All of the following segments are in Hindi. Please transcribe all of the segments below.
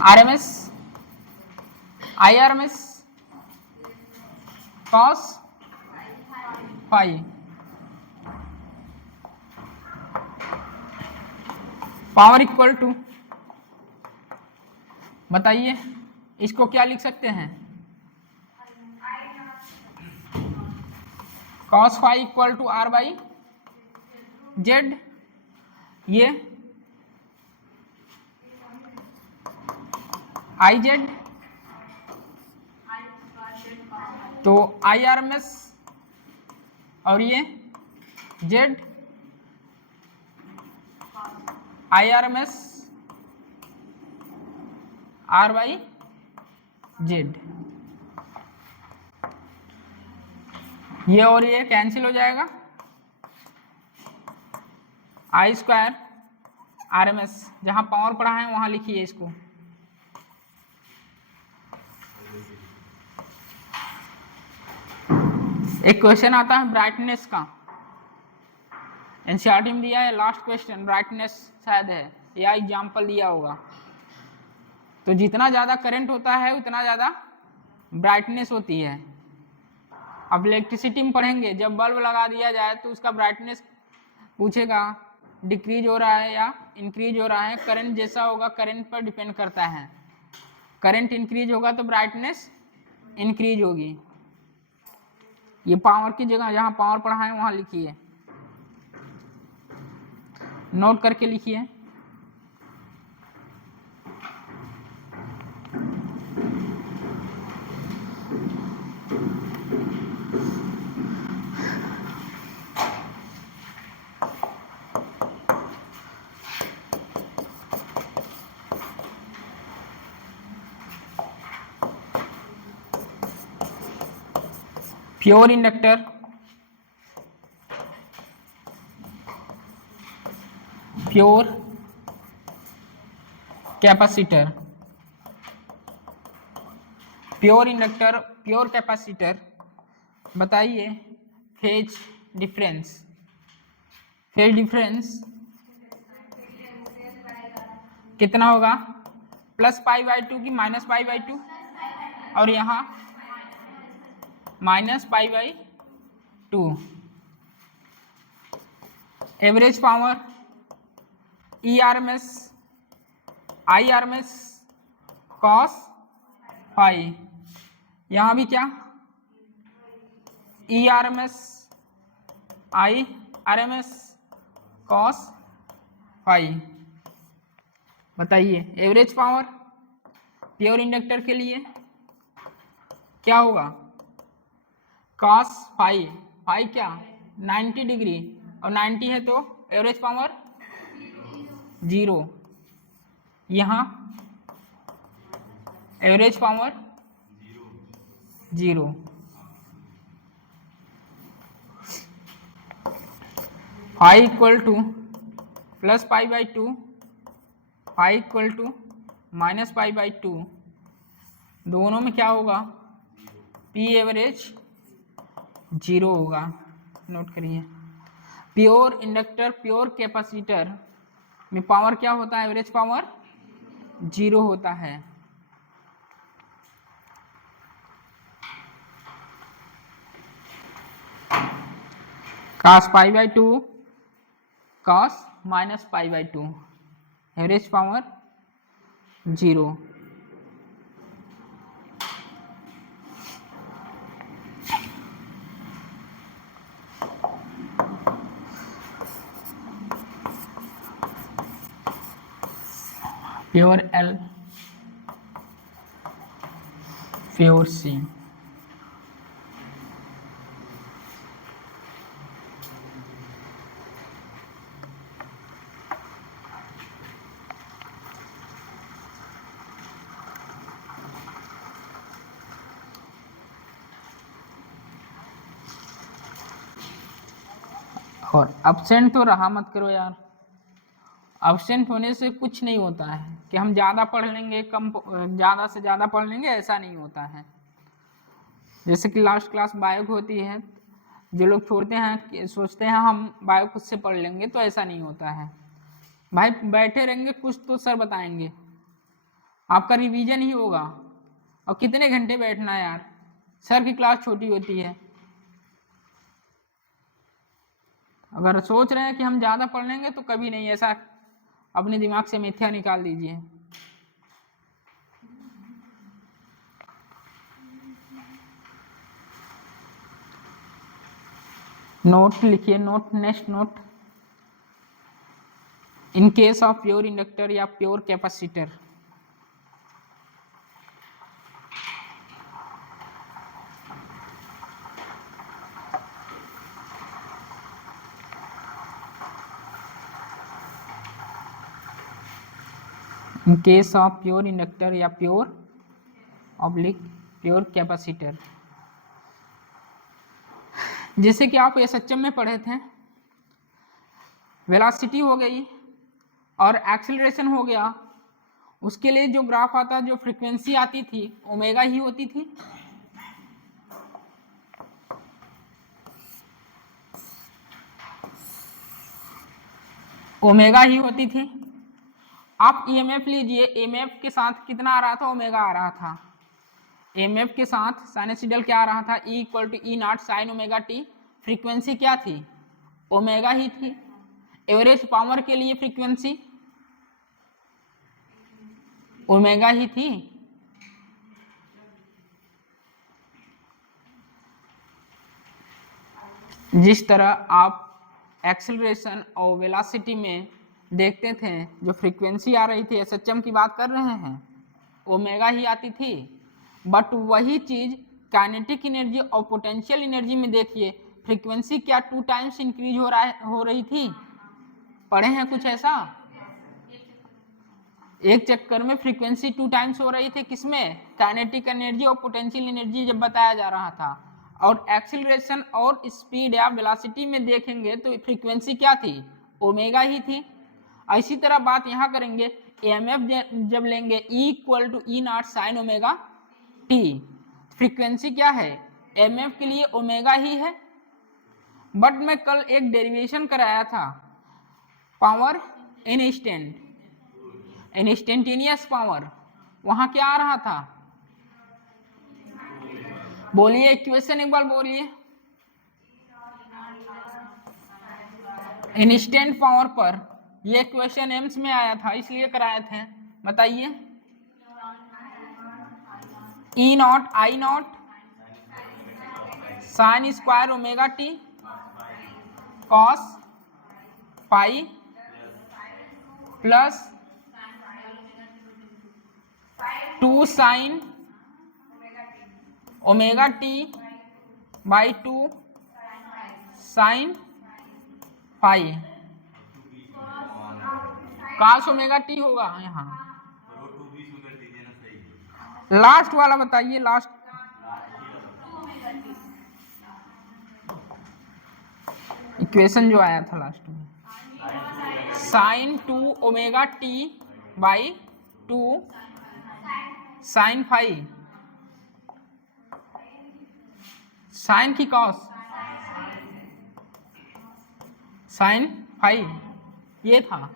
RMS, IRMS, cos phi, power equal to, बताइए इसको क्या लिख सकते हैं, cos phi equal to R by Z, ये आई जेड, तो IRMS और ये Z, IRMS R by Z, ये और ये कैंसिल हो जाएगा, आई स्क्वायर RMS, जहां पावर पढ़ा है वहां लिखिए इसको। एक क्वेश्चन आता है ब्राइटनेस का, एनसीईआरटी में दिया है, लास्ट क्वेश्चन ब्राइटनेस शायद है या एग्जाम्पल दिया होगा। तो जितना ज़्यादा करंट होता है उतना ज़्यादा ब्राइटनेस होती है। अब इलेक्ट्रिसिटी में पढ़ेंगे, जब बल्ब लगा दिया जाए तो उसका ब्राइटनेस पूछेगा डिक्रीज हो रहा है या इंक्रीज हो रहा है, करंट जैसा होगा करंट पर डिपेंड करता है, करंट इंक्रीज होगा तो ब्राइटनेस इंक्रीज होगी। ये पावर की जगह जहाँ पावर पढ़ा है वहाँ लिखिए, नोट करके लिखिए। Pure inductor, pure capacitor, pure inductor, pure capacitor, बताइए फेज डिफरेंस, फेज डिफरेंस कितना होगा, प्लस पाई बाई टू की माइनस पाई बाई टू, और यहाँ minus pi by two. Average power ERMS IRMS cos phi, यहाँ भी क्या ERMS IRMS कॉस फाई। बताइए एवरेज पावर प्योर इंडक्टर के लिए क्या होगा, कॉस फाई, फाई क्या 90 डिग्री और 90 है तो एवरेज पावर 0, यहाँ average power 0। Phi equal to plus pi by two, phi equal to minus pi by two, दोनों में क्या होगा, पी एवरेज 0 होगा, नोट करिए। प्योर इंडक्टर प्योर कैपेसिटर में पावर क्या होता है, एवरेज पावर 0 होता है। cos pi by to cos minus pi by two, average power 0। Pure L pure C, और एब्सेंट तो रहा मत करो यार, एब्सेंट होने से कुछ नहीं होता है कि हम ज़्यादा पढ़ लेंगे कम, ज़्यादा से ज़्यादा पढ़ लेंगे, ऐसा नहीं होता है। जैसे कि लास्ट क्लास बायो होती है, जो लोग छोड़ते हैं सोचते हैं हम बायो खुद से पढ़ लेंगे, तो ऐसा नहीं होता है भाई, बैठे रहेंगे कुछ तो सर बताएंगे, आपका रिवीजन ही होगा। और कितने घंटे बैठना है यार, सर की क्लास छोटी होती है। अगर सोच रहे हैं कि हम ज़्यादा पढ़ लेंगे तो कभी नहीं, ऐसा अपने दिमाग से मिथ्या निकाल दीजिए। नोट लिखिए, note, next note, in case of pure inductor या pure capacitor, in case of pure inductor या प्योर ऑब्लिक प्योर कैपेसिटर, जैसे कि आप एसएचएम में पढ़े थे, वेलोसिटी हो गई और एक्सेलरेशन हो गया, उसके लिए जो ग्राफ आता, जो फ्रीक्वेंसी आती थी ओमेगा ही होती थी। ओमेगा ही होती थी। आप ईएमएफ लीजिए, ईएमएफ के साथ कितना आ रहा था, ओमेगा आ रहा था। ईएमएफ के साथ साइनसॉइडल क्या आ रहा था, E equal to E naught sine omega T. Frequency क्या थी, ओमेगा ही थी। एवरेज पावर के लिए फ्रीक्वेंसी ओमेगा ही थी। जिस तरह आप एक्सेलरेशन और वेलोसिटी में देखते थे, जो फ्रीक्वेंसी आ रही थी, एसएचएम की बात कर रहे हैं, ओमेगा ही आती थी। बट वही चीज काइनेटिक एनर्जी और पोटेंशियल एनर्जी में देखिए, फ्रीक्वेंसी क्या 2 टाइम्स इंक्रीज हो रही थी। पढ़े हैं कुछ ऐसा, एक चक्कर में फ्रीक्वेंसी 2 टाइम्स हो रही थी, किसमें, काइनेटिक एनर्जी और पोटेंशियल एनर्जी जब बताया जा रहा था। और एक्सीलरेशन और स्पीड या वेलोसिटी में देखेंगे तो फ्रीक्वेंसी क्या थी, ओमेगा ही थी। इसी तरह बात यहाँ करेंगे, ईएमएफ जब लेंगे E equal to E naught sine omega T, frequency क्या है, एमएफ के लिए ओमेगा ही है। बट मैं कल एक डेरिवेशन कराया था, पावर इंस्टेंटेनियस पावर, वहां क्या आ रहा था, बोलिए इक्वेशन एक बार बोलिए। इंस्टेंट पावर पर ये क्वेश्चन एम्स में आया था, इसलिए कराए थे, बताइए। E nought I not sine square omega T cos pi plus 2 sine omega T by 2 sine pi, cos omega T होगा यहाँ। लास्ट वाला बताइए, लास्ट इक्वेशन जो आया था लास्ट में, sine 2 omega T by 2 sine phi, sine की कॉस साइन फाई, ये था।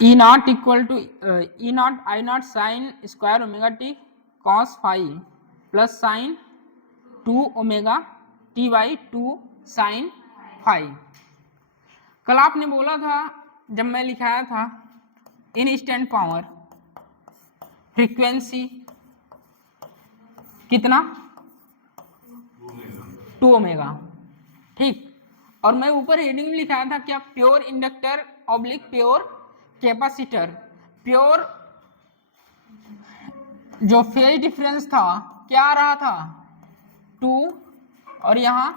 E nought equal to E nought I not sine square omega T cos phi plus sine 2 omega T by 2 sine phi. कल आपने बोला था, जब मैं लिखाया था, इंस्टेंट पावर फ्रीक्वेंसी कितना, 2 ओमेगा, ठीक। और मैं ऊपर हेडिंग में लिखाया था क्या, pure inductor oblique pure capacitor. Pure जो फेज डिफरेंस था क्या आ रहा था, 2, और यहाँ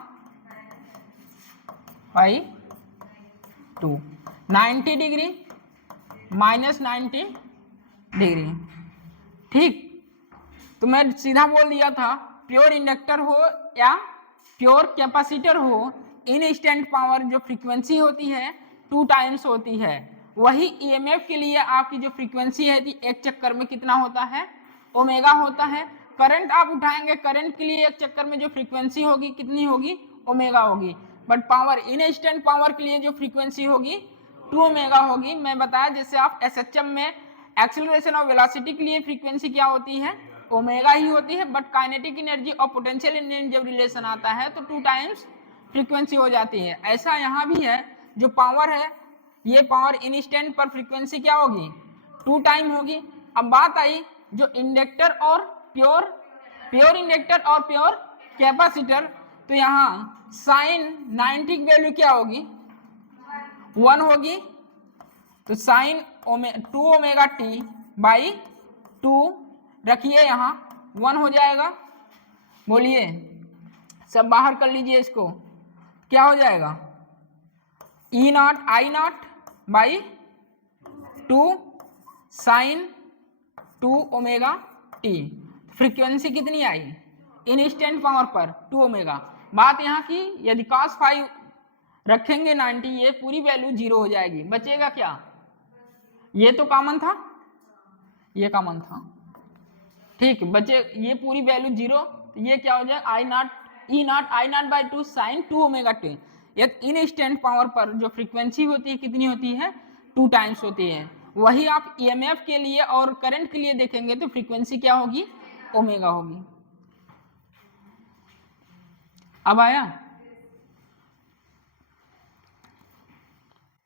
बाई 2, 90 डिग्री माइनस 90 डिग्री, ठीक। तो मैं सीधा बोल दिया था, प्योर इंडक्टर हो या प्योर कैपेसिटर हो, इंस्टेंट पावर जो फ्रीक्वेंसी होती है 2 टाइम्स होती है। वही ईएमएफ के लिए आपकी जो फ्रीक्वेंसी है एक चक्कर में कितना होता है, ओमेगा होता है। करंट आप उठाएंगे, करंट के लिए एक चक्कर में जो फ्रीक्वेंसी होगी कितनी होगी, ओमेगा होगी। बट पावर, इंस्टेंट पावर के लिए जो फ्रीक्वेंसी होगी 2 ओमेगा होगी। मैं बताया जैसे आप एसएचएम में एक्सीलरेशन और वेलोसिटी के लिए फ्रीक्वेंसी क्या होती है, ओमेगा ही होती है। बट काइनेटिक एनर्जी और पोटेंशियल एनर्जी जब रिलेशन आता है तो 2 टाइम्स फ्रीक्वेंसी हो जाती है। ऐसा यहाँ भी है, जो पावर है ये पावर इंस्टेंट पर फ्रीक्वेंसी क्या होगी, 2 टाइम होगी। अब बात आई जो इंडक्टर और प्योर इंडक्टर और प्योर कैपेसिटर, तो यहाँ साइन 90 की वैल्यू क्या होगी, 1 होगी। तो साइन 2 ओमेगा टी बाई 2 रखिए, यहाँ 1 हो जाएगा। बोलिए, सब बाहर कर लीजिए इसको, क्या हो जाएगा, E nought I nought by 2 sine 2 omega T. Frequency कितनी आई इंस्टेंट पावर पर 2 ओमेगा। बात यहाँ की यदि cos 5 रखेंगे 90, ये पूरी वैल्यू 0 हो जाएगी। बचेगा क्या, ये तो कॉमन था, ये कॉमन था, ठीक, बचे ये पूरी वैल्यू 0। तो ये क्या हो जाएगा, I nought E nought I nought by 2 sine 2 omega T. In instant power पर जो फ्रीक्वेंसी होती है कितनी होती है, 2 टाइम्स होती है। वही आप ईएमएफ के लिए और करंट के लिए देखेंगे तो फ्रीक्वेंसी क्या होगी, ओमेगा होगी। अब आया,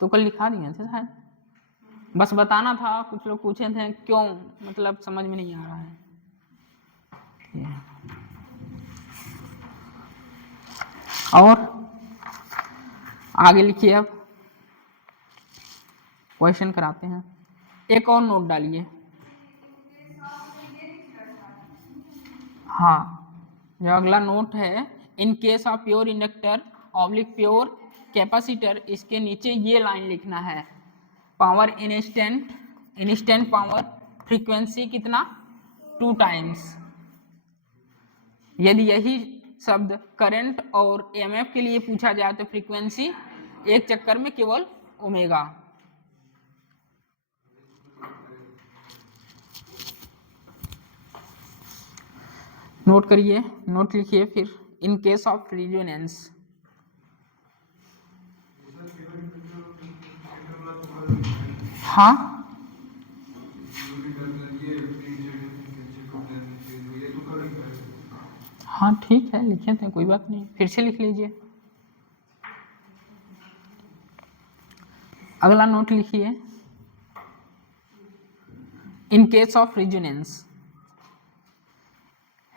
तो कल लिखा दिए थे शायद, बस बताना था। कुछ लोग पूछे थे क्यों, मतलब समझ में नहीं आ रहा है। और आगे लिखिए, अब क्वेश्चन कराते हैं। एक और नोट डालिए, हाँ, जो अगला नोट है, इन case of pure inductor oblique pure capacitor, इसके नीचे ये लाइन लिखना है, पावर इंस्टेंट पावर फ्रीक्वेंसी कितना, 2 टाइम्स। यदि यही शब्द करंट और ईएमएफ के लिए पूछा जाए तो फ्रीक्वेंसी एक चक्कर में केवल ओमेगा। नोट करिए, नोट लिखिए फिर। इन केस ऑफ रेजोनेंस, हाँ हाँ ठीक है, लिखे थे, कोई बात नहीं, फिर से लिख लीजिए। अगला नोट लिखिए, इन केस ऑफ रेजोनेंस।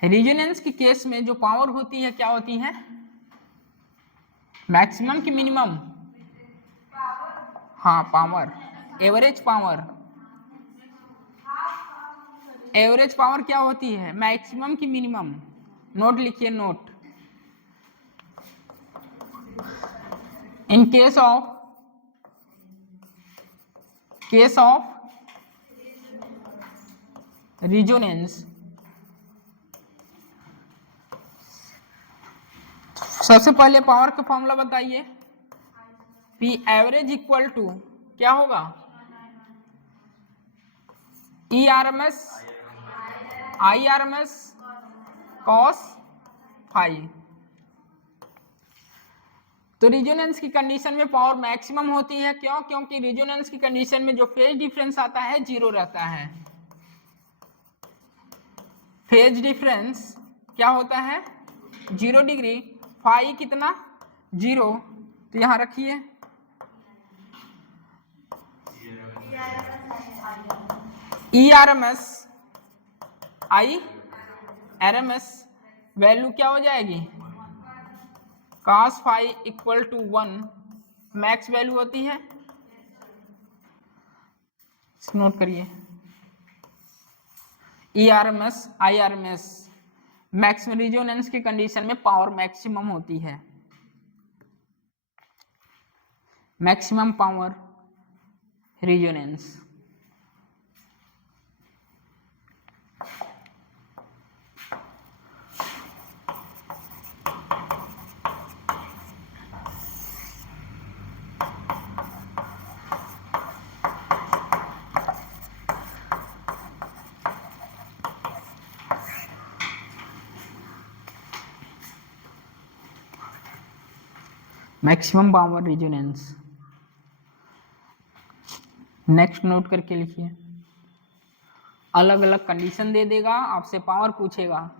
रेजोनेंस के केस में जो पावर होती है क्या होती है, मैक्सिमम की मिनिमम, हाँ power, average power. Average power क्या होती है, मैक्सिमम की मिनिमम। नोट लिखिए, note, in case of resonance, सबसे पहले पावर का फॉर्मूला बताइए। पी एवरेज इक्वल टू क्या होगा, E R M S I R M S cos 5। तो रेजोनेंस की कंडीशन में पावर मैक्सिमम होती है, क्यों, क्योंकि रेजोनेंस की कंडीशन में जो फेज डिफरेंस आता है 0 रहता है। फेज डिफरेंस क्या होता है, 0 डिग्री। फाई कितना, 0। तो यहां रखिए, E R M S I R M S value क्या हो जाएगी, cos phi equal to 1 max value होती है। नोट करिए, E R M S I R M S, maximum resonance की कंडीशन में पावर मैक्सिमम होती है, maximum power resonance. Maximum power resonance. Next note करके लिखिए। अलग अलग कंडीशन दे देगा, आपसे पावर पूछेगा।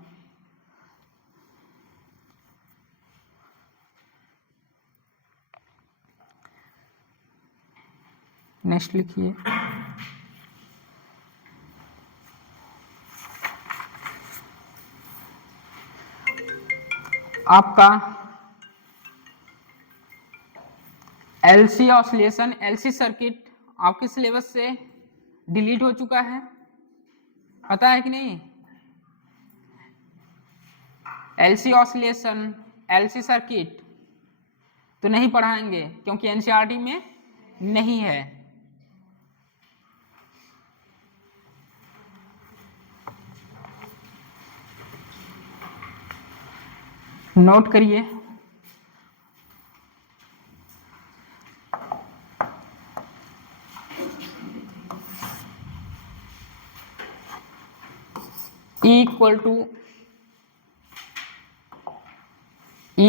नेक्स्ट लिखिए। आपका एलसी ऑसिलेशन, एलसी सर्किट आपके सिलेबस से डिलीट हो चुका है, पता है कि नहीं? एलसी ऑसिलेशन, एलसी सर्किट तो नहीं पढ़ाएंगे क्योंकि एनसीईआरटी में नहीं है। नोट करिए। E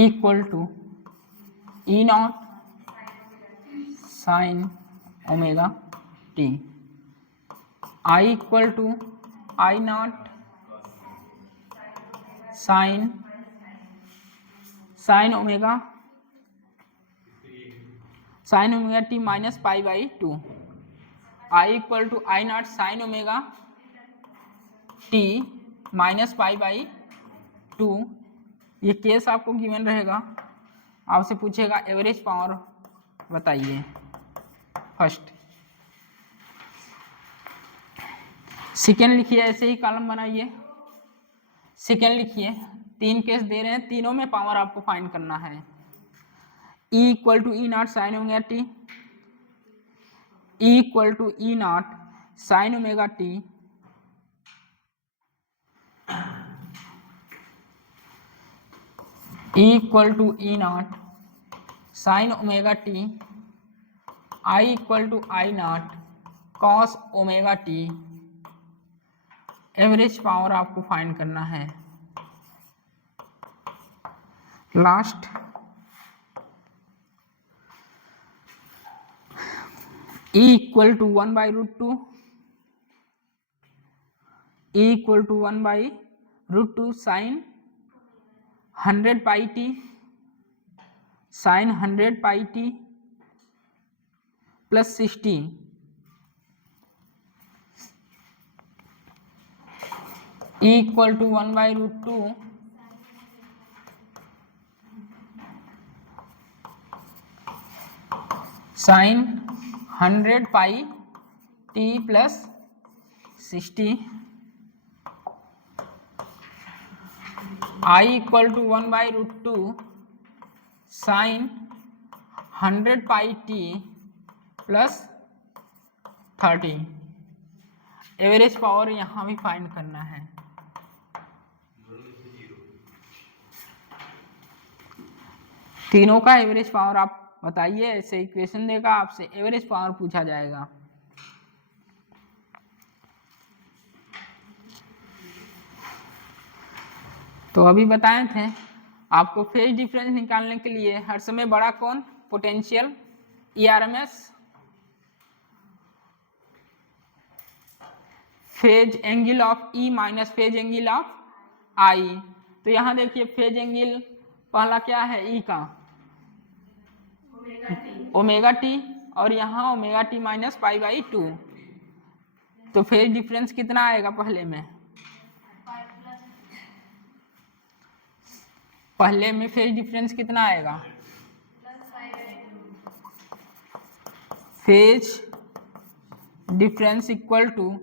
equal to E naught sine omega T, I equal to I not sine omega T minus pi by two, I equal to I not sine omega T minus pi by two. ये केस आपको गिवन रहेगा, आपसे पूछेगा एवरेज पावर बताइए। फर्स्ट सेकेंड लिखिए, ऐसे ही कॉलम बनाइए। सेकेंड लिखिए, 3 केस दे रहे हैं, तीनों में पावर आपको फाइंड करना है। E equal to E naught sine omega T, E equal to E naught sine omega T, E equal to E naught sine omega T, I equal to I naught cos omega T. Average power आपको फाइंड करना है। Last E equal to 1 by root two, E equal to 1 by root two sine 100 pi T, sine 100 pi T plus 60, E equal to 1 by root two sine 100 pi T plus 60, I equal to 1 by root two sine 100 pi T plus 30। Average power यहाँ भी फाइंड करना है। तीनों का एवरेज पावर आप बताइए, ऐसे इक्वेशन देगा, आपसे एवरेज पावर पूछा जाएगा। तो अभी बताए थे आपको फेज डिफरेंस निकालने के लिए हर समय बड़ा कौन? Potential ERMS, phase angle of E minus phase angle of I। तो यहाँ देखिए फेज एंगल पहला क्या है? E का ओमेगा टी, और यहाँ omega T minus pi by two. तो फेज डिफरेंस कितना आएगा? पहले में फेज डिफरेंस कितना आएगा? Phase difference equal to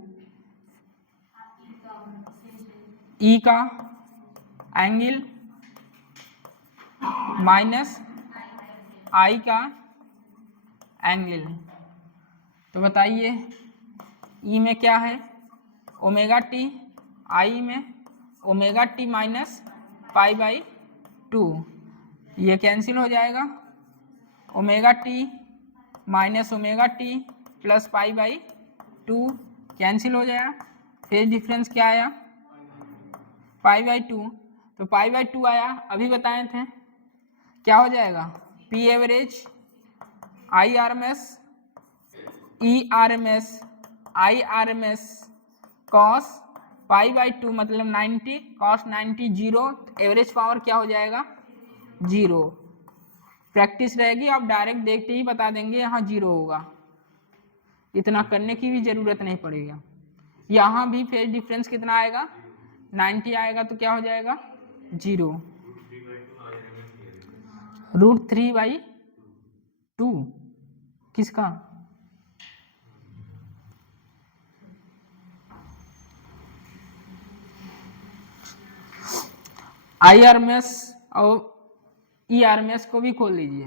E का एंगल माइनस I का एंगल। तो बताइए E में क्या है? ओमेगा टी, I में omega T minus pi by two, ये कैंसिल हो जाएगा। Omega T minus omega T plus pi by two cancel हो जाएगा। फेज डिफरेंस क्या आया? Pi by two. तो पाई बाई टू आया, अभी बताए थे क्या हो जाएगा? P average, I R M S, E R M S, I R M S, cos pi by 2 मतलब 90, कॉस 90 जीरो, एवरेज पावर क्या हो जाएगा 0। प्रैक्टिस रहेगी, आप डायरेक्ट देखते ही बता देंगे यहाँ 0 होगा, इतना करने की भी जरूरत नहीं पड़ेगा। यहाँ भी फेज डिफरेंस कितना आएगा 90 आएगा, तो क्या हो जाएगा 0। √3/2 किसका, IRMS और ERMS को भी खोल लीजिए।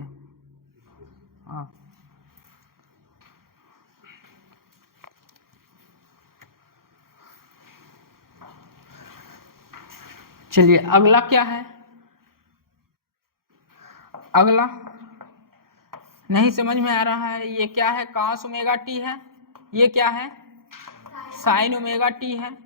हाँ, चलिए अगला क्या है, अगला नहीं समझ में आ रहा है, ये क्या है, cos ओमेगा टी है, ये क्या है sin ओमेगा टी है,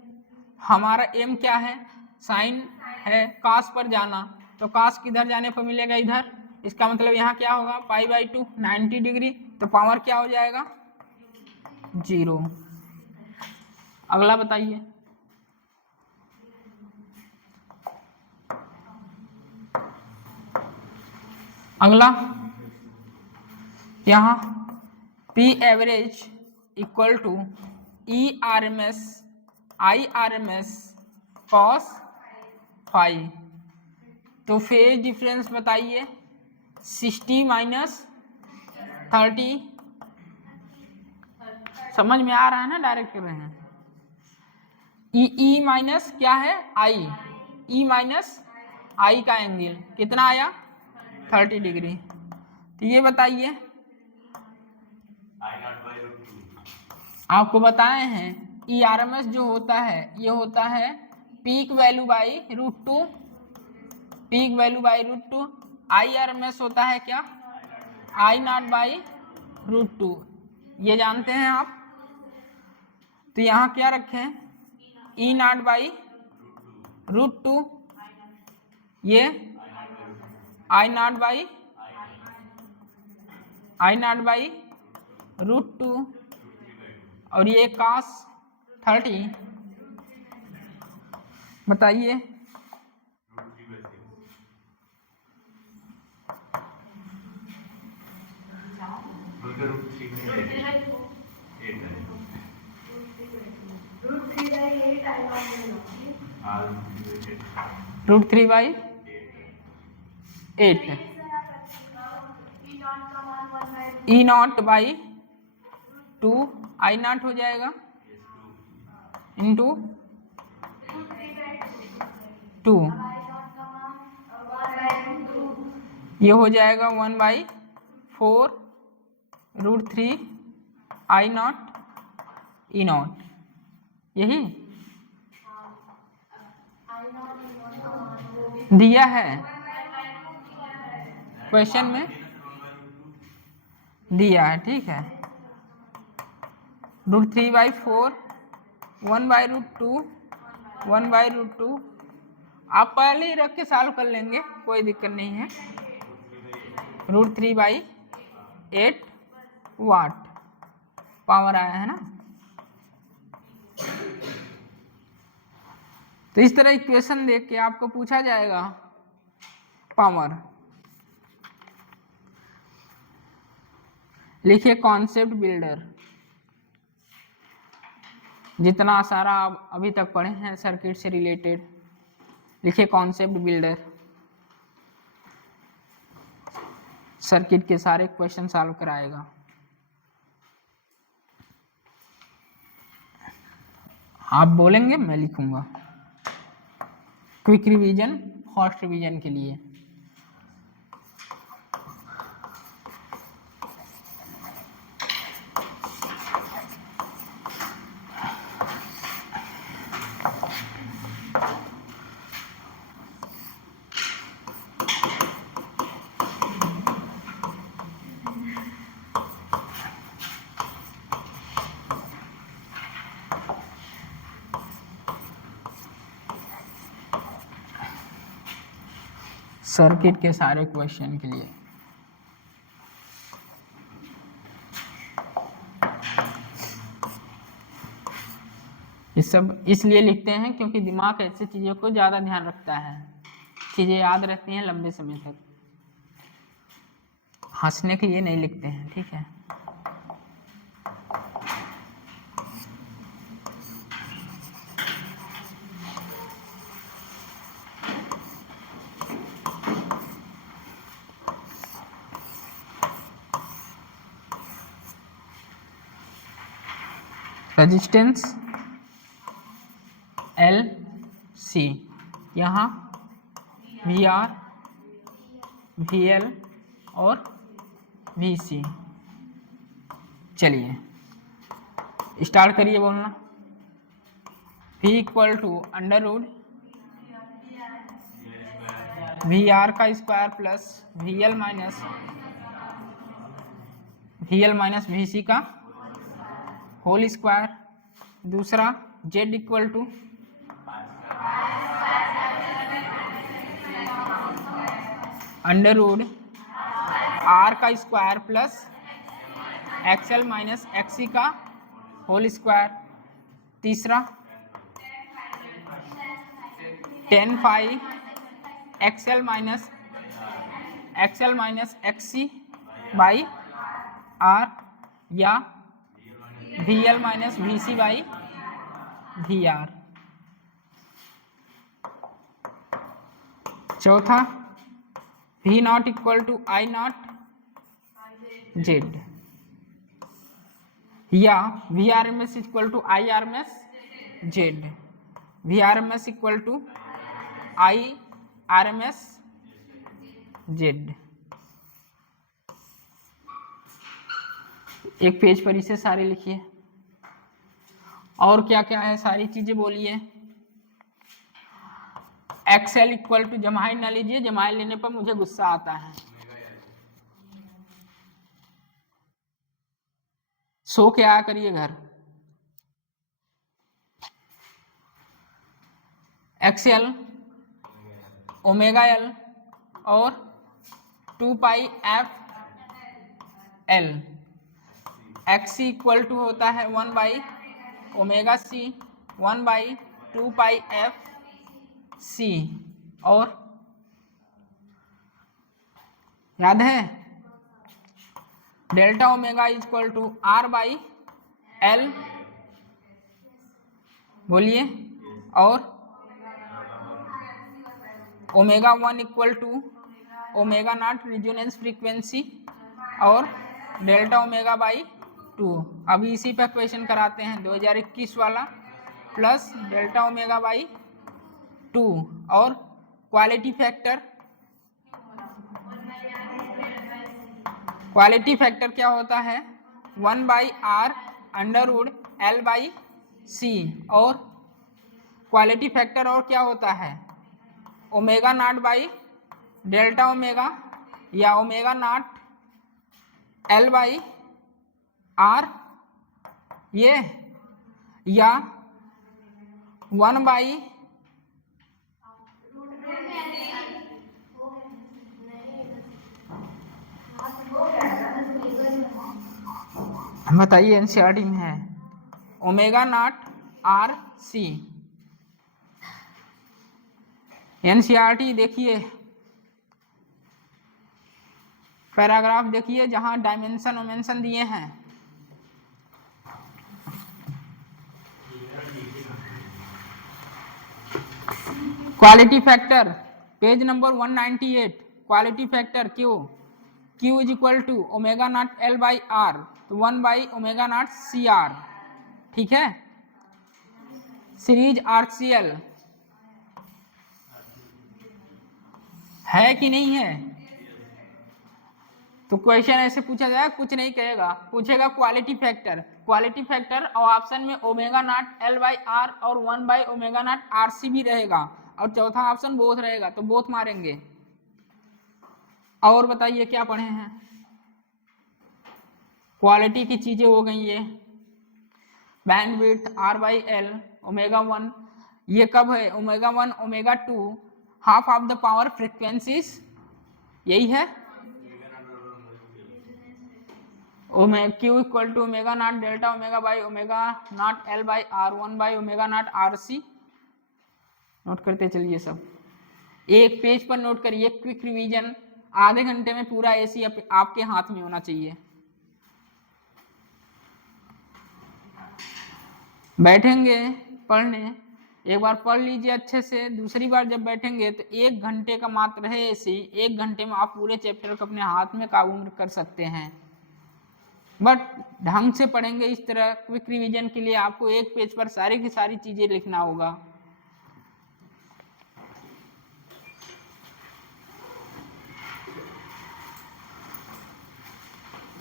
हमारा एम क्या है sin है, cos पर जाना, तो cos किधर जाने पर मिलेगा इधर, इसका मतलब यहाँ क्या होगा π/2 90 डिग्री, तो पावर क्या हो जाएगा 0। अगला बताइए, अगला यहाँ P average equal to E R M S I R M S cos five, तो फेज डिफरेंस बताइए 60 माइनस 30, समझ में आ रहा है ना, डायरेक्ट कर रहे हैं। ई माइनस क्या है आई, ई माइनस आई का एंगल कितना आया 30 डिग्री, तो ये बताइए आपको बताए हैं ERMS जो होता है ये होता है peak value by √2, peak value by √2, IRMS होता है क्या I0/√2, ये जानते हैं आप, तो यहाँ क्या रखें E0/√2, ये I0/√2 और ये cos 30, बताइए √3/8 E0/2 I0 हो जाएगा इंटू 2, ये हो जाएगा 1/4 √3 I0 E0, यही दिया है क्वेश्चन में, दिया है, ठीक है। √3/4 1/√2 1/√2, आप पहले ही रख के सॉल्व कर लेंगे, कोई दिक्कत नहीं है। √3/8 वाट पावर आया है ना, तो इस तरह इक्वेशन देख के आपको पूछा जाएगा पावर, लिखिए कॉन्सेप्ट बिल्डर, जितना सारा आप अभी तक पढ़े हैं सर्किट से रिलेटेड, लिखिए कॉन्सेप्ट बिल्डर, सर्किट के सारे क्वेश्चन सॉल्व कराएगा। आप बोलेंगे मैं लिखूंगा, क्विक रिवीजन फास्ट रिवीजन के लिए। सर्किट के सारे क्वेश्चन के लिए ये सब इसलिए लिखते हैं क्योंकि दिमाग ऐसी चीज़ों को ज़्यादा ध्यान रखता है, चीज़ें याद रहती हैं लंबे समय तक। हंसने के लिए नहीं लिखते हैं, ठीक है। रेजिस्टेंस एल सी, यहाँ वी आर, वी एल और वी सी। चलिए स्टार्ट करिए बोलना। V equal to under root V R का square plus V L minus V C का होल स्क्वायर। दूसरा Z equal to under root R का square plus XL minus XC का होल स्क्वायर। तीसरा tan phi XL minus XC by R या VL minus VC by VR। चौथा V nought equal to I not Z या VRMS equal to IRMS Z, VRMS equal to IRMS Z। एक पेज पर इसे सारे लिखिए। और क्या क्या है सारी चीजें बोलिए। एक्सेल इक्वल टू जमाइल ना लीजिए, जमाइल लेने पर मुझे गुस्सा आता है। सो के आया करिए घर। एक्सेल ओमेगा एल और 2 pi F L. X equal to होता है 1 by omega C 1 by 2 pi F C. और याद है delta omega equal to R by L, बोलिए। और omega 1 equal to omega nought resonance frequency और डेल्टा ओमेगा बाई 2। अभी इसी पर क्वेश्चन कराते हैं 2021 वाला, प्लस डेल्टा ओमेगा बाई 2। और क्वालिटी फैक्टर क्या होता है 1 by R under root L by C. और क्वालिटी फैक्टर और क्या होता है omega nought by delta omega या omega not L by R ये, या 1 बाई बताइए एनसीईआरटी में है omega not R C. NCERT देखिए पैराग्राफ देखिए जहां डायमेंशन दिए हैं। Quality factor page number 198। Quality factor Q is equal to omega not L by R, तो 1 by omega not C R, ठीक है। सीरीज RCL है कि नहीं है? तो क्वेश्चन ऐसे पूछा जाए कुछ नहीं कहेगा, पूछेगा क्वालिटी फैक्टर और ऑप्शन में omega not L by R और 1 by omega not R C भी रहेगा और चौथा ऑप्शन बोथ रहेगा, तो बोथ मारेंगे। और बताइए क्या पढ़े हैं। क्वालिटी की चीजें हो गई ये bandwidth R by L omega 1, ये कब है omega 1 omega 2 half of the power frequencies, यही है। Q equal to omega naught delta omega by omega not L by R one by omega not R C. Note करते चलिए सब, एक पेज पर नोट करिए। क्विक रिवीजन, आधे घंटे में पूरा एसी आपके हाथ में होना चाहिए। बैठेंगे पढ़ने, एक बार पढ़ लीजिए अच्छे से, दूसरी बार जब बैठेंगे तो 1 घंटे का मात्र है एसी, 1 घंटे में आप पूरे चैप्टर को अपने हाथ में काबू कर सकते हैं। बट ढंग से पढ़ेंगे इस तरह। क्विक रिवीजन के लिए आपको एक पेज पर सारी की सारी चीजें लिखना होगा।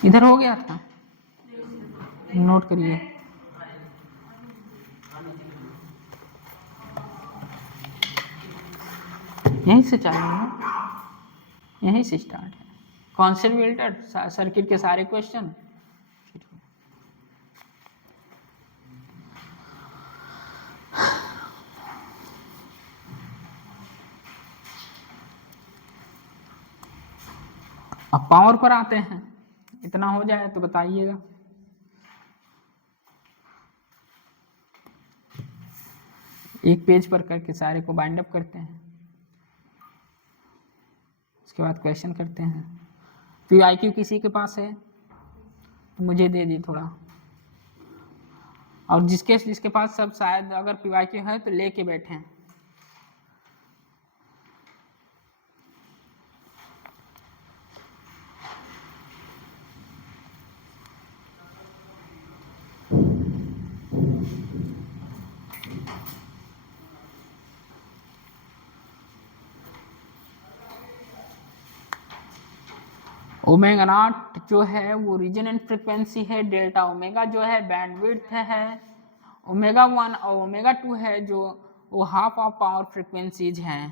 इधर हो गया था, नोट करिए। यहीं से चालू है, यहीं से स्टार्ट है। कॉन्सेंट्रेटेड सर्किट के सारे क्वेश्चन। अब पावर पर आते हैं, इतना हो जाए तो बताइएगा। एक पेज पर करके सारे को बाइंड अप करते हैं, उसके बाद क्वेश्चन करते हैं। PYQ किसी के पास है तो मुझे दे दी थोड़ा, और जिसके पास सब शायद अगर PYQ है तो लेके बैठे। ओमेगा नॉट जो है वो रिजोनेंट फ्रिक्वेंसी है, डेल्टा ओमेगा जो है बैंडविड्थ है, ओमेगा 1 और ओमेगा 2 है जो वो हाफ ऑफ पावर फ्रिक्वेंसीज हैं।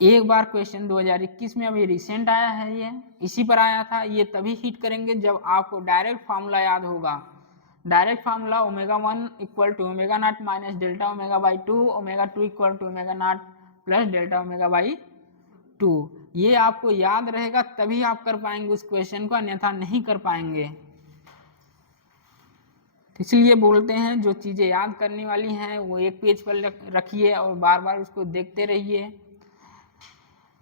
एक बार क्वेश्चन 2021 में अभी रिसेंट आया है, ये इसी पर आया था। ये तभी हिट करेंगे जब आपको डायरेक्ट फार्मूला याद होगा। Direct formula omega 1 equal to omega naught minus delta omega by 2, omega 2 equal to omega naught plus delta omega by 2। ये आपको याद रहेगा तभी आप कर पाएंगे उस क्वेश्चन को, अन्यथा नहीं कर पाएंगे। इसलिए बोलते हैं जो चीज़ें याद करने वाली हैं वो एक पेज पर रखिए और बार बार उसको देखते रहिए।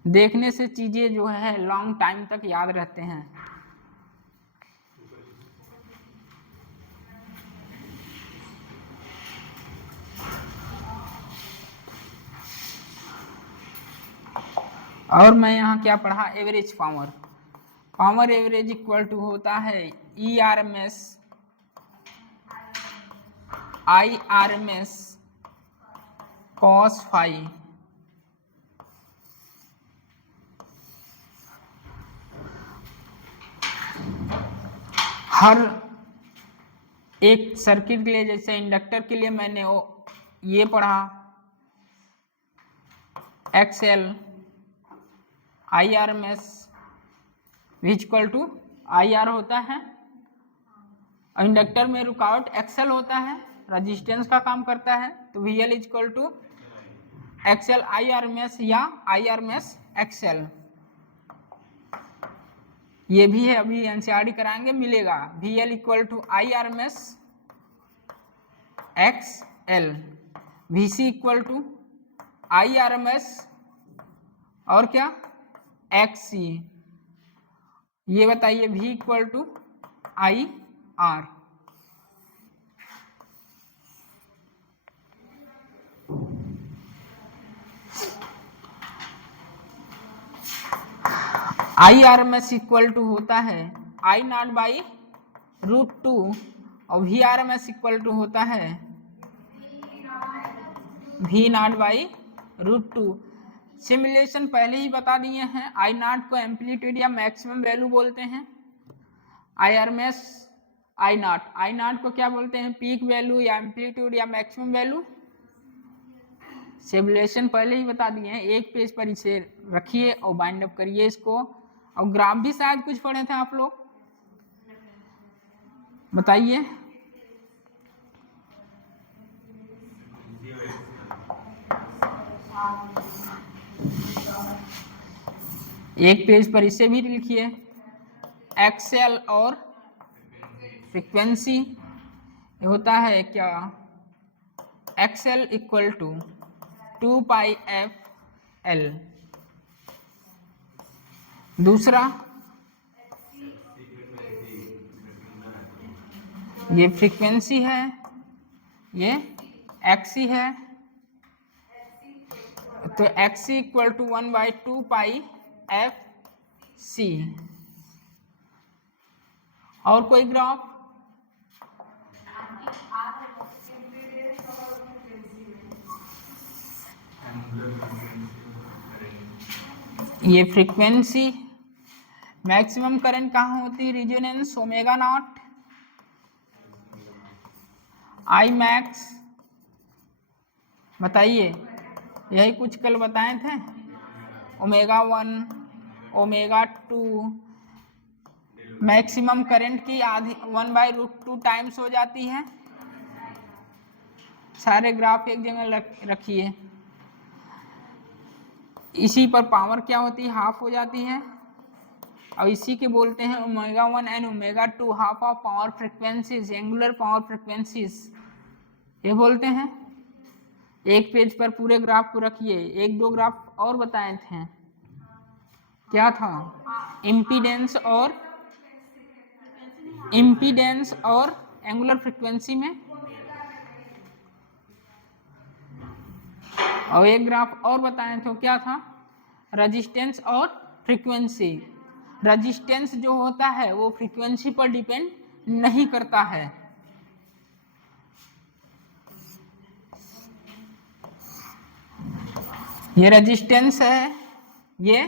देखने से चीज़ें जो है लॉन्ग टाइम तक याद रहते हैं। और मैं यहाँ क्या पढ़ा, average power. Power average equal to होता है ERMS IRMS cos phi। हर एक सर्किट के लिए, जैसे इंडक्टर के लिए मैंने ये पढ़ा XL IRMS equal to IR होता है। इंडक्टर में रुकावट XL होता है, रेजिस्टेंस का काम करता है, तो VL equal to XL IRMS या IRMS XL। ये भी है, अभी एनसीईआरटी कराएंगे, मिलेगा VL equal to IRMS XL, VC equal to IRMS और क्या XC। ये बताइए V equal to IR। IRMS equal to होता है I नॉट बाई √2 और VRMS इक्वल टू होता है V नॉट बाई √2। सिमुलेशन पहले ही बता दिए हैं। I नॉट को एम्पलीट्यूड या मैक्सिमम वैल्यू बोलते हैं, IRMS I नॉट को क्या बोलते हैं, पीक वैल्यू या एम्पलीट्यूड या मैक्सिमम वैल्यू। सिमुलेशन पहले ही बता दिए हैं, एक पेज पर इसे रखिए और बाइंड अप करिए इसको। और ग्राफ भी शायद कुछ पढ़े थे आप लोग, बताइए। एक पेज पर इसे भी लिखिए। एक्सएल और फ्रीक्वेंसी होता है क्या, एक्सएल इक्वल टू 2πfl। दूसरा ये फ्रीक्वेंसी है, ये एक्सी है, तो एक्सी इक्वल टू 1/2πfc। और कोई ग्राफ, ये फ्रीक्वेंसी, मैक्सिमम करंट कहाँ होती है, resonance omega naught, I max, बताइए, यही कुछ कल बताए थे, ओमेगा 1, ओमेगा 2, मैक्सिमम करंट की आधी 1/√2 टाइम्स हो जाती है। सारे ग्राफ एक जगह रखिए, इसी पर पावर क्या होती है, हाफ हो जाती है, और इसी के बोलते हैं omega 1 and omega 2 half of power frequencies, angular power frequencies, ये बोलते हैं। एक पेज पर पूरे ग्राफ को रखिए। एक दो ग्राफ और बताए थे, क्या था, इम्पीडेंस और एंगुलर फ्रीक्वेंसी में, और एक ग्राफ और बताए थे, क्या था, रेजिस्टेंस और फ्रीक्वेंसी। रेजिस्टेंस जो होता है वो फ्रीक्वेंसी पर डिपेंड नहीं करता है। ये रेजिस्टेंस है, ये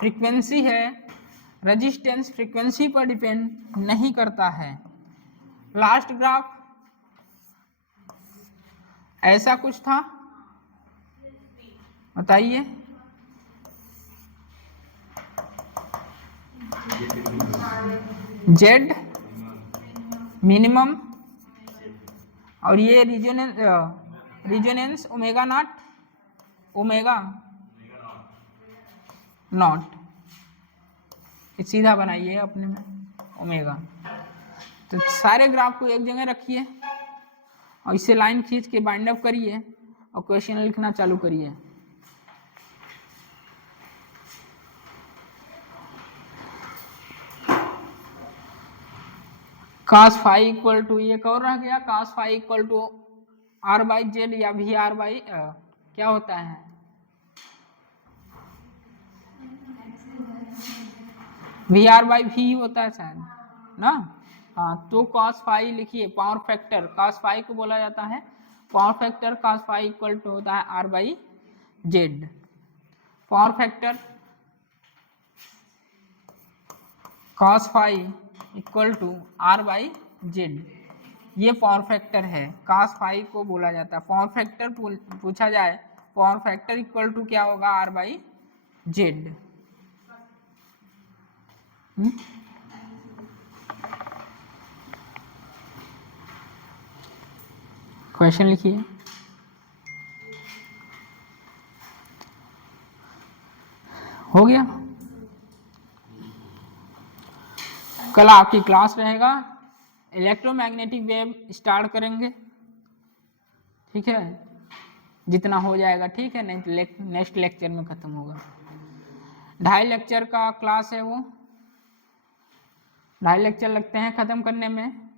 फ्रीक्वेंसी है। रेजिस्टेंस फ्रीक्वेंसी पर डिपेंड नहीं करता है। लास्ट ग्राफ ऐसा कुछ था, बताइए, जेड मिनिमम, और ये रीजोनेंस ओमेगा नॉट, ओमेगा नॉट, सीधा बनाइए अपने में ओमेगा। तो सारे ग्राफ को एक जगह रखिए और इसे लाइन खींच के बाइंड अप करिए और क्वेश्चन लिखना चालू करिए। cos फाई इक्वल टू, ये कौन रह गया, cos phi equal to r/z या VR क्या होता है, VR/v होता है शायद ना। हाँ, तो cos फाई लिखिए, पावर फैक्टर cos फाई को बोला जाता है power factor. cos phi equal to होता है r/z। Power factor cos phi equal to r/z, ये पावर फैक्टर है, cos फाई को बोला जाता है। पावर फैक्टर पूछा जाए, पावर फैक्टर इक्वल टू क्या होगा, r/z। क्वेश्चन लिखिए। हो गया। कल आपकी क्लास रहेगा, इलेक्ट्रोमैग्नेटिक वेव स्टार्ट करेंगे, ठीक है, जितना हो जाएगा, ठीक है, नहीं तो नेक्स्ट लेक्चर में खत्म होगा। 2.5 लेक्चर का क्लास है वो, 2.5 लेक्चर लगते हैं खत्म करने में,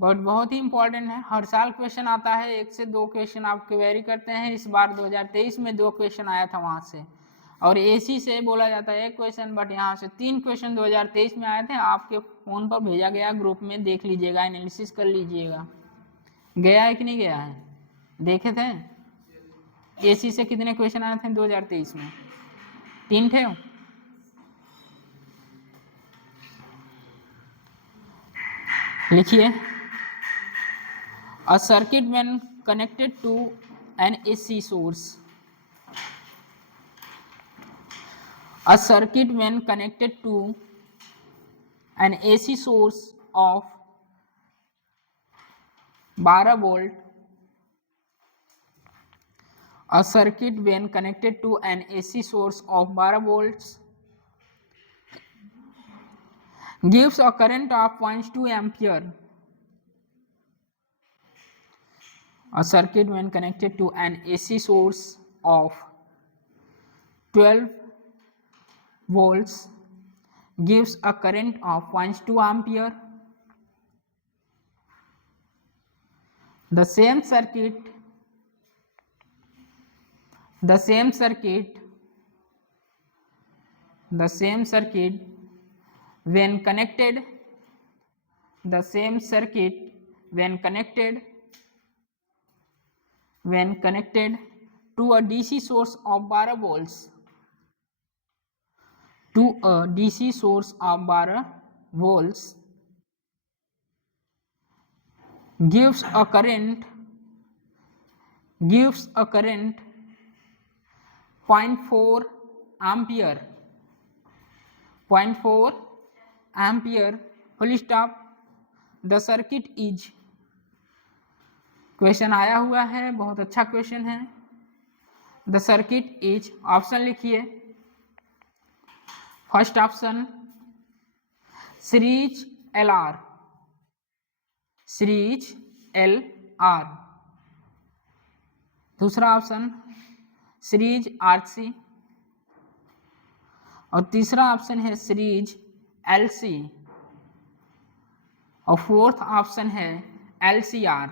बट बहुत ही इंपॉर्टेंट है। हर साल क्वेश्चन आता है, 1 से 2 क्वेश्चन आपके वेरी करते हैं। इस बार 2023 में 2 क्वेश्चन आया था वहाँ से, और एसी से बोला जाता है 1 क्वेश्चन, बट यहाँ से 3 क्वेश्चन 2023 में आए थे। आपके फ़ोन पर भेजा गया, ग्रुप में देख लीजिएगा, एनालिसिस कर लीजिएगा। गया है कि नहीं गया है, देखे थे एसी से कितने क्वेश्चन आए थे 2023 में, 3 थे। लिखिए, a circuit when connected to an AC source, a circuit when connected to an AC source of 12 volt, a circuit when connected to an AC source of 12 volts gives a current of 0.2 ampere. A circuit when connected to an AC source of 12 volts gives a current of 0.2 ampere. The same circuit when connected to a DC source of 12 volts gives a current 0.4 ampere. Full stop. The circuit is, question आया हुआ है, बहुत अच्छा क्वेश्चन है. द सर्किट इज, ऑप्शन लिखिए. First option series L R. दूसरा ऑप्शन सीरीज RC. और तीसरा ऑप्शन है सीरीज LC. और फोर्थ ऑप्शन है LCR.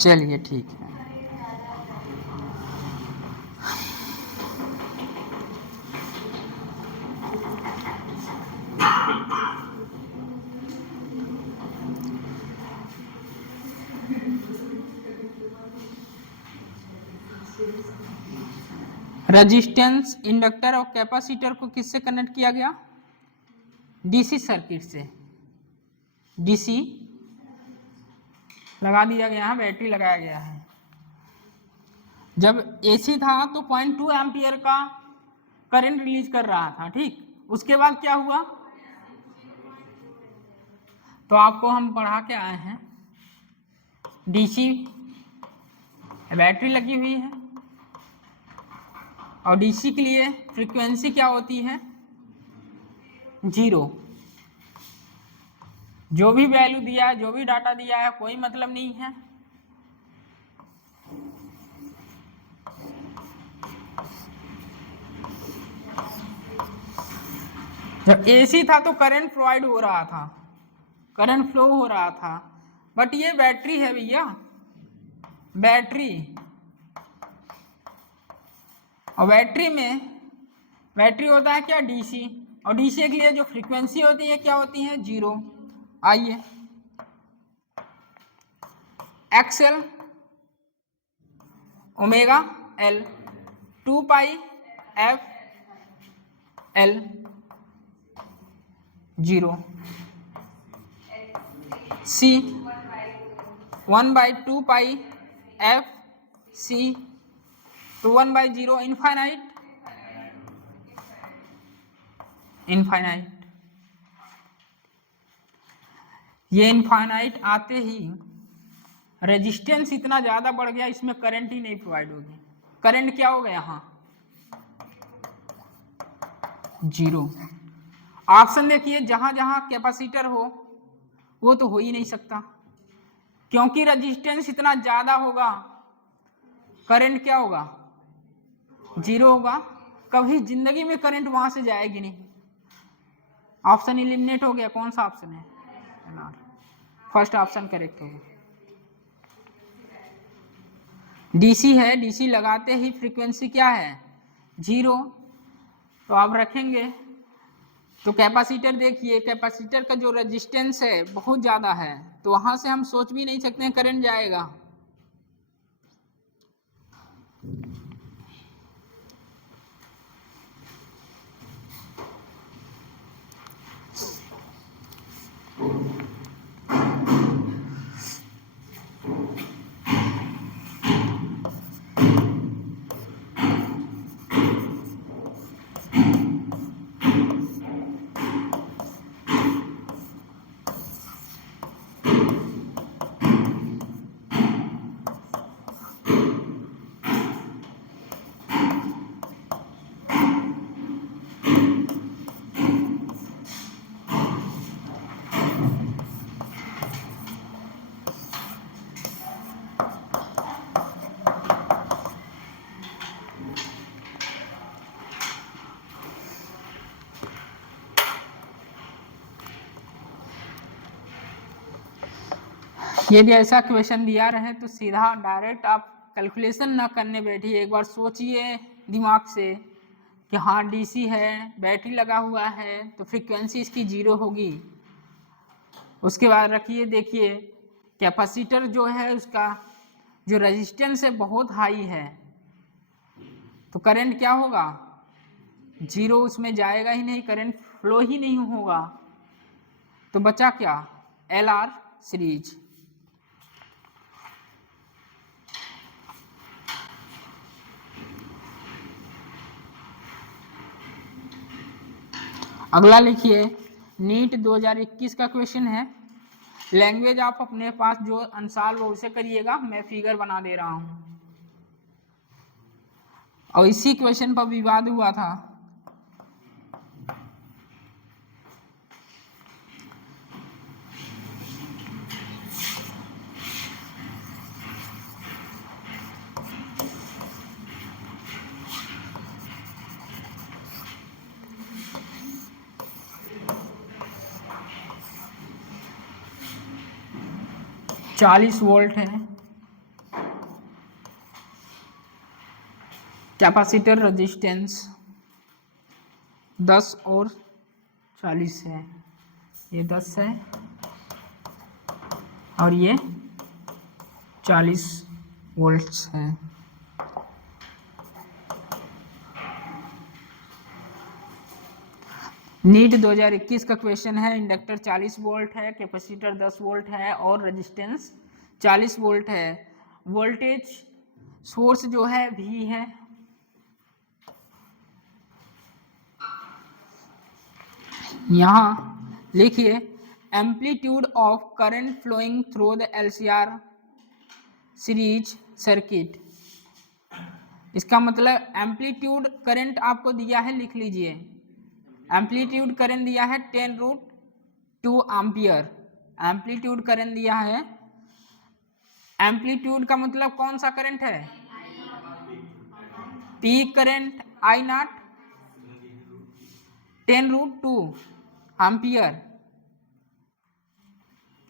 चलिए ठीक है. रेजिस्टेंस, इंडक्टर और कैपेसिटर को किससे कनेक्ट किया गया? डीसी सर्किट से. डीसी लगा दिया गया है, बैटरी लगाया गया है. जब एसी था तो 0.2 एम्पियर का करंट रिलीज कर रहा था, ठीक. उसके बाद क्या हुआ? तो आपको हम पढ़ा के आए हैं, डीसी बैटरी लगी हुई है और डीसी के लिए फ्रीक्वेंसी क्या होती है? 0. जो भी वैल्यू दिया है, जो भी डाटा दिया है, कोई मतलब नहीं है. जब एसी था तो करंट प्रोवाइड हो रहा था, करंट फ्लो हो रहा था, बट ये बैटरी है भैया, बैटरी, और बैटरी होता है क्या, डीसी, और डीसी के लिए जो फ्रीक्वेंसी होती है क्या होती है, 0। आइए XL omega L 2 pi F L 0 सी 1/2 पाई एफ सी, तो 1/0 इनफाइनाइट, इनफाइनाइट। ये इनफाइनाइट आते ही रेजिस्टेंस इतना ज़्यादा बढ़ गया, इसमें करंट ही नहीं प्रोवाइड होगी। करंट क्या हो गया यहाँ, 0। ऑप्शन देखिए, जहाँ जहाँ कैपेसिटर हो वो तो हो ही नहीं सकता, क्योंकि रेजिस्टेंस इतना ज़्यादा होगा, करंट क्या होगा, 0 होगा, कभी जिंदगी में करंट वहाँ से जाएगी नहीं। ऑप्शन एलिमिनेट हो गया। कौन सा ऑप्शन है, फर्स्ट ऑप्शन करेक्ट होगा। डीसी है, डीसी लगाते ही फ्रीक्वेंसी क्या है, 0, तो आप रखेंगे। तो कैपेसिटर देखिए, कैपेसिटर का जो रेजिस्टेंस है बहुत ज़्यादा है, तो वहाँ से हम सोच भी नहीं सकते हैं करंट जाएगा। यदि ऐसा क्वेश्चन दिया रहे तो सीधा डायरेक्ट आप कैलकुलेशन ना करने बैठिए, एक बार सोचिए दिमाग से कि हाँ डीसी है, बैटरी लगा हुआ है, तो फ्रीक्वेंसी इसकी 0 होगी। उसके बाद रखिए, देखिए कैपेसिटर जो है उसका जो रेजिस्टेंस है बहुत हाई है, तो करंट क्या होगा, 0, उसमें जाएगा ही नहीं, करंट फ्लो ही नहीं होगा। तो बचा क्या, LR सीरीज। अगला लिखिए, नीट 2021 का क्वेश्चन है। लैंग्वेज आप अपने पास जो अनुसार वो उसे करिएगा, मैं फिगर बना दे रहा हूं। और इसी क्वेश्चन पर विवाद हुआ था। चालीस वोल्ट है कैपेसिटर, रेजिस्टेंस 10 और 40 है, ये 10 है और ये 40 वोल्ट्स है। नीट 2021 का क्वेश्चन है। इंडक्टर 40 वोल्ट है, कैपेसिटर 10 वोल्ट है और रेजिस्टेंस 40 वोल्ट है। वोल्टेज सोर्स जो है V है। यहाँ लिखिए, amplitude of current flowing through the LCR series circuit. इसका मतलब एम्पलीट्यूड करंट आपको दिया है, लिख लीजिए, एम्पलीट्यूड करंट दिया है 10√2 एम्पियर। एम्पलीट्यूड करंट दिया है, एम्पलीट्यूड का मतलब कौन सा करंट है, पीक करंट I0 10√2 एम्पियर।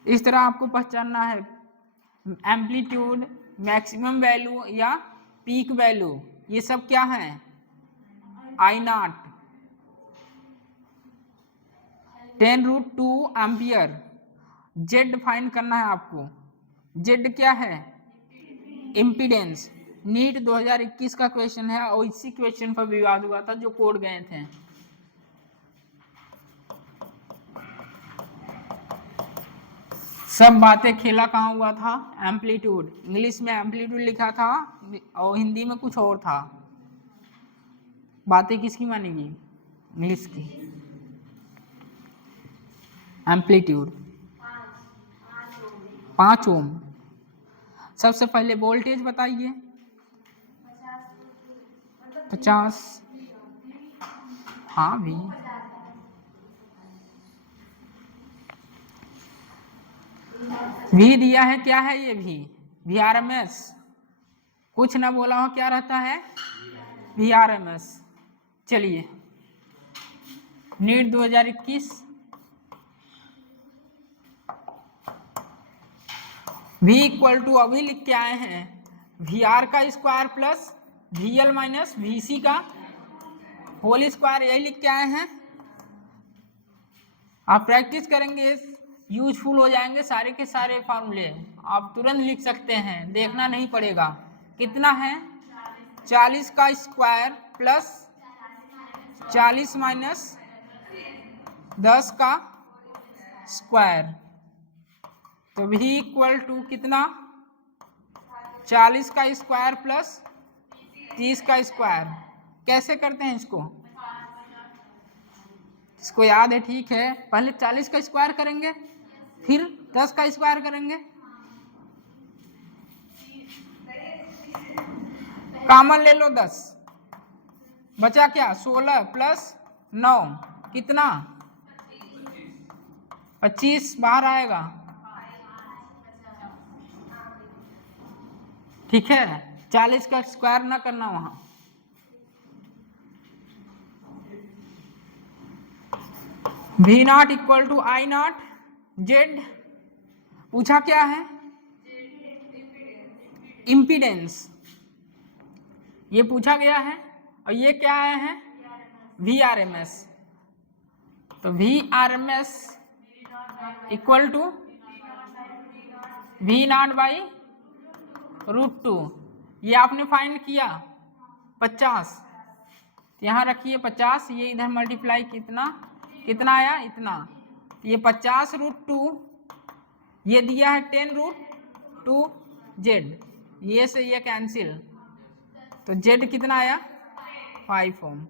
इस तरह आपको पहचानना है एम्पलीट्यूड, मैक्सिमम वैल्यू या पीक वैल्यू, ये सब क्या है I0। 10√2 एम्पियर। जेड फाइंड करना है आपको। जेड क्या है इम्पीडेंस। नीट 2021 का क्वेश्चन है और इसी क्वेश्चन पर विवाद हुआ था जो कोड गए थे। सब बातें खेला कहाँ हुआ था एम्पलीट्यूड। इंग्लिश में एम्पलीट्यूड लिखा था और हिंदी में कुछ और था। बातें किसकी मानेगी इंग्लिश की। एम्पलीट्यूड 5 ओम। सबसे पहले वोल्टेज बताइए 50। हाँ भी दिया है। क्या है ये VRMS। कुछ ना बोला हो क्या रहता है VRMS। चलिए नीट 2021 V इक्वल टू अभी लिख के आए हैं VR का square plus VL minus VC का होल स्क्वायर, यही लिख के आए हैं। आप प्रैक्टिस करेंगे यूजफुल हो जाएंगे सारे के सारे फार्मूले, आप तुरंत लिख सकते हैं, देखना नहीं पड़ेगा। कितना है 40 का स्क्वायर प्लस 40 माइनस 10 का स्क्वायर, तो V इक्वल टू कितना 40 का स्क्वायर प्लस 30 का स्क्वायर। कैसे करते हैं इसको याद है ठीक है। पहले 40 का स्क्वायर करेंगे फिर 10 का स्क्वायर करेंगे। कॉमन ले लो 10, बचा क्या 16 प्लस 9 कितना 25 बाहर आएगा। ठीक है 40 का स्क्वायर ना करना वहां। V0 equal to I0 Z. पूछा क्या है इम्पीडेंस, ये पूछा गया है। और ये क्या आए हैं VRMS। तो VRMS equal to V0 by √2। ये आपने फाइंड किया 50, यहाँ रखिए 50, ये इधर मल्टीप्लाई कितना आया इतना। ये 50√2, ये दिया है 10√2 जेड, ये से ये कैंसिल, तो जेड कितना आया 5 ओम।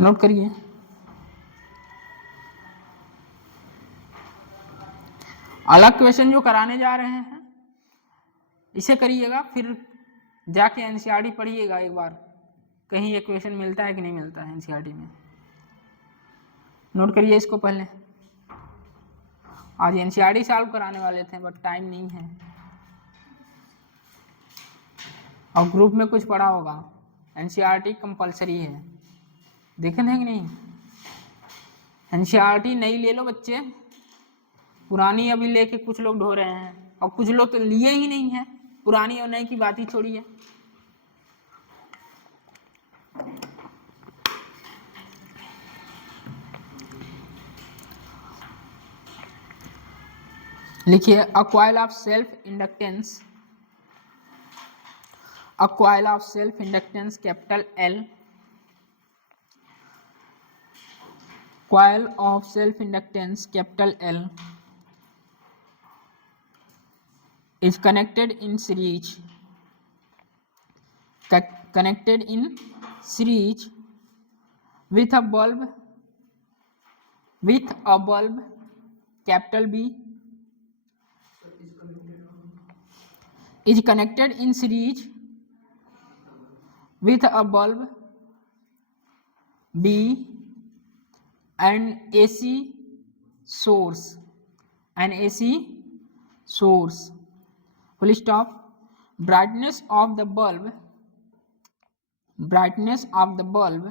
नोट करिए। अलग क्वेश्चन जो कराने जा रहे हैं इसे करिएगा, फिर जाके एनसीईआरटी पढ़िएगा एक बार, कहीं ये क्वेश्चन मिलता है कि नहीं मिलता है एनसीईआरटी में। नोट करिए इसको पहले। आज एनसीईआरटी सॉल्व कराने वाले थे बट टाइम नहीं है, और ग्रुप में कुछ पढ़ा होगा। एनसीईआरटी कंपलसरी है, देखे हैं कि नहीं। एनसीईआरटी नई ले लो बच्चे, पुरानी अभी लेके कुछ लोग ढो रहे हैं, और कुछ लोग तो लिए ही नहीं है। पुरानी और नई की बात ही छोड़िए। लिखिए a coil of self inductance, a coil of self inductance capital L, coil of self inductance capital L is connected in series with a bulb capital B, is connected in series with a bulb B and AC source full stop. Brightness of the bulb, brightness of the bulb,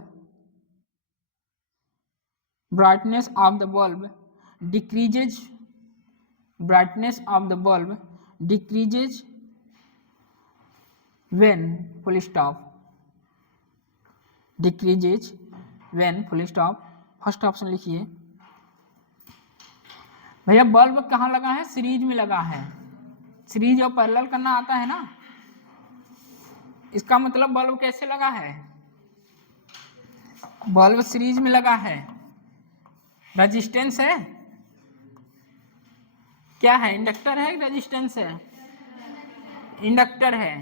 brightness of the bulb decreases, brightness of the bulb decreases when full stop, decreases when full stop। First option लिखिए भैया। बल्ब कहाँ लगा है? सीरीज में लगा है। सीरीज और पैरेलल करना आता है ना, इसका मतलब बल्ब कैसे लगा है? बल्ब सीरीज में लगा है। रेजिस्टेंस है, क्या है? इंडक्टर है, रेजिस्टेंस है? इंडक्टर है।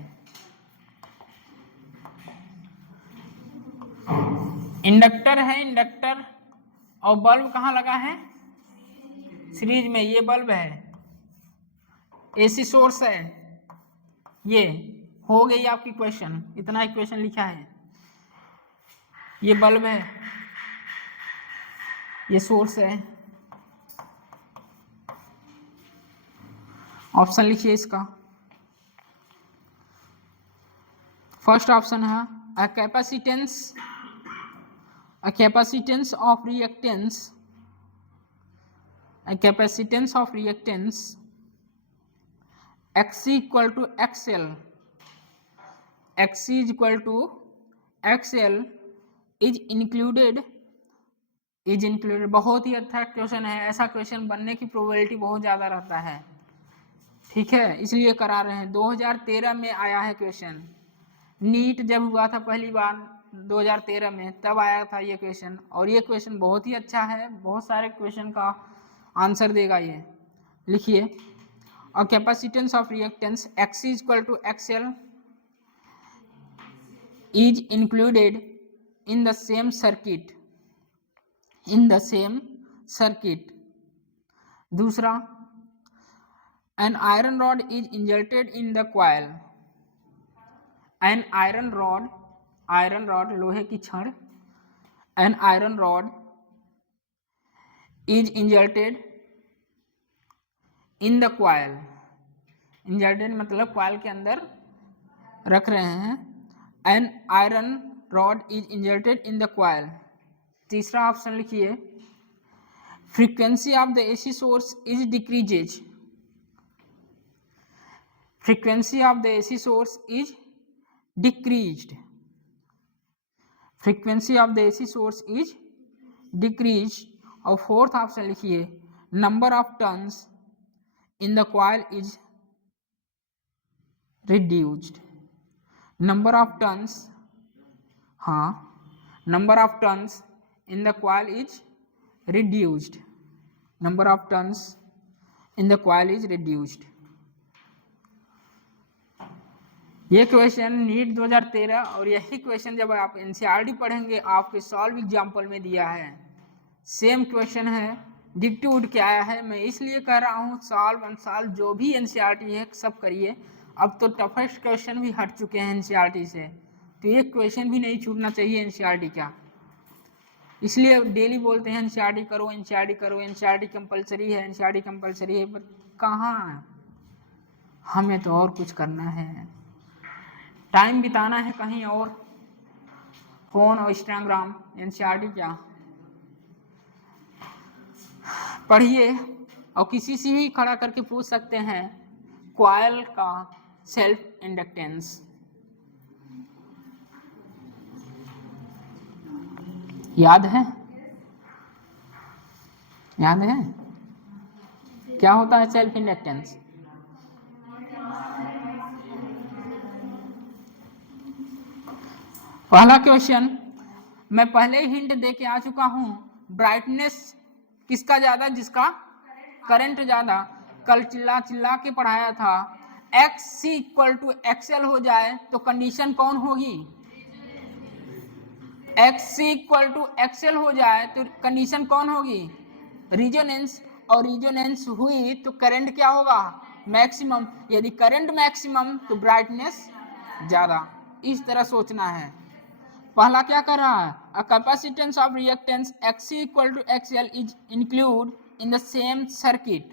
इंडक्टर है, इंडक्टर। और बल्ब कहाँ लगा है? सीरीज में। ये बल्ब है, एसी सोर्स है। ये हो गई आपकी क्वेश्चन, इतना इक्वेशन लिखा है। ये बल्ब है, ये सोर्स है। ऑप्शन लिखिए इसका। फर्स्ट ऑप्शन है अ capacitance of reactance, a capacitance of reactance Xc equal to XL, Xc is equal to XL is included, बहुत ही अच्छा क्वेश्चन है। ऐसा क्वेश्चन बनने की प्रोबेबिलिटी बहुत ज़्यादा रहता है, ठीक है, इसलिए करा रहे हैं। 2013 में आया है क्वेश्चन। नीट जब हुआ था पहली बार 2013 में, तब आया था ये क्वेश्चन। और ये क्वेश्चन बहुत ही अच्छा है, बहुत सारे क्वेश्चन का आंसर देगा ये। लिखिए a capacitance of reactance Xc is equal to XL is included in the same circuit, in the same circuit। दूसरा, an iron rod is inserted in the coil, an iron rod, iron rod लोहे की छड़, an iron rod is inserted in the coil, inserted मतलब coil के अंदर रख रहे हैं। an iron rod is inserted in the coil। तीसरा ऑप्शन लिखिए frequency of the AC source is decreases, frequency of the AC source is decreased, frequency of the AC source is decreased। और फोर्थ ऑप्शन लिखिए number of turns in the coil is reduced, number of turns, हाँ, number of turns in the coil is reduced, number of turns in the coil is reduced. ये क्वेश्चन नीट 2013 और यही क्वेश्चन जब आप एनसीईआरटी पढ़ेंगे आपके सॉल्व एग्जाम्पल में दिया है। सेम क्वेश्चन है, डिक्टी उड़ के आया है। मैं इसलिए कह रहा हूँ सॉल्व अनसॉल्व जो भी एनसीईआरटी है सब करिए। अब तो टफेस्ट क्वेश्चन भी हट चुके हैं एनसीईआरटी से, तो ये क्वेश्चन भी नहीं छूटना चाहिए एनसीईआरटी का। इसलिए डेली बोलते हैं एनसीईआरटी करो, एनसीईआरटी करो, एनसीईआरटी कंपलसरी है, एनसीईआरटी कंपलसरी है, पर कहाँ, हमें तो और कुछ करना है, टाइम बिताना है कहीं और, फोन और इंस्टाग्राम। एनसीईआरटी क्या, पढ़िए। और किसी से भी खड़ा करके पूछ सकते हैं कॉइल का सेल्फ इंडक्टेंस, याद है? याद है क्या होता है सेल्फ इंडक्टेंस? पहला क्वेश्चन मैं पहले ही हिंट दे के आ चुका हूं। ब्राइटनेस किसका ज्यादा? जिसका करंट ज्यादा। कल चिल्ला चिल्ला के पढ़ाया था। Xc इक्वल टू XL हो जाए तो कंडीशन कौन होगी? Xc इक्वल टू XL हो जाए तो कंडीशन कौन होगी? रिजोनेंस। और रिजोनेंस हुई तो करंट क्या होगा? मैक्सिमम। यदि करंट मैक्सिमम तो ब्राइटनेस ज्यादा। इस तरह सोचना है। पहला क्या कर रहा है? A capacitance of reactance Xc equal to XL is include in the same circuit.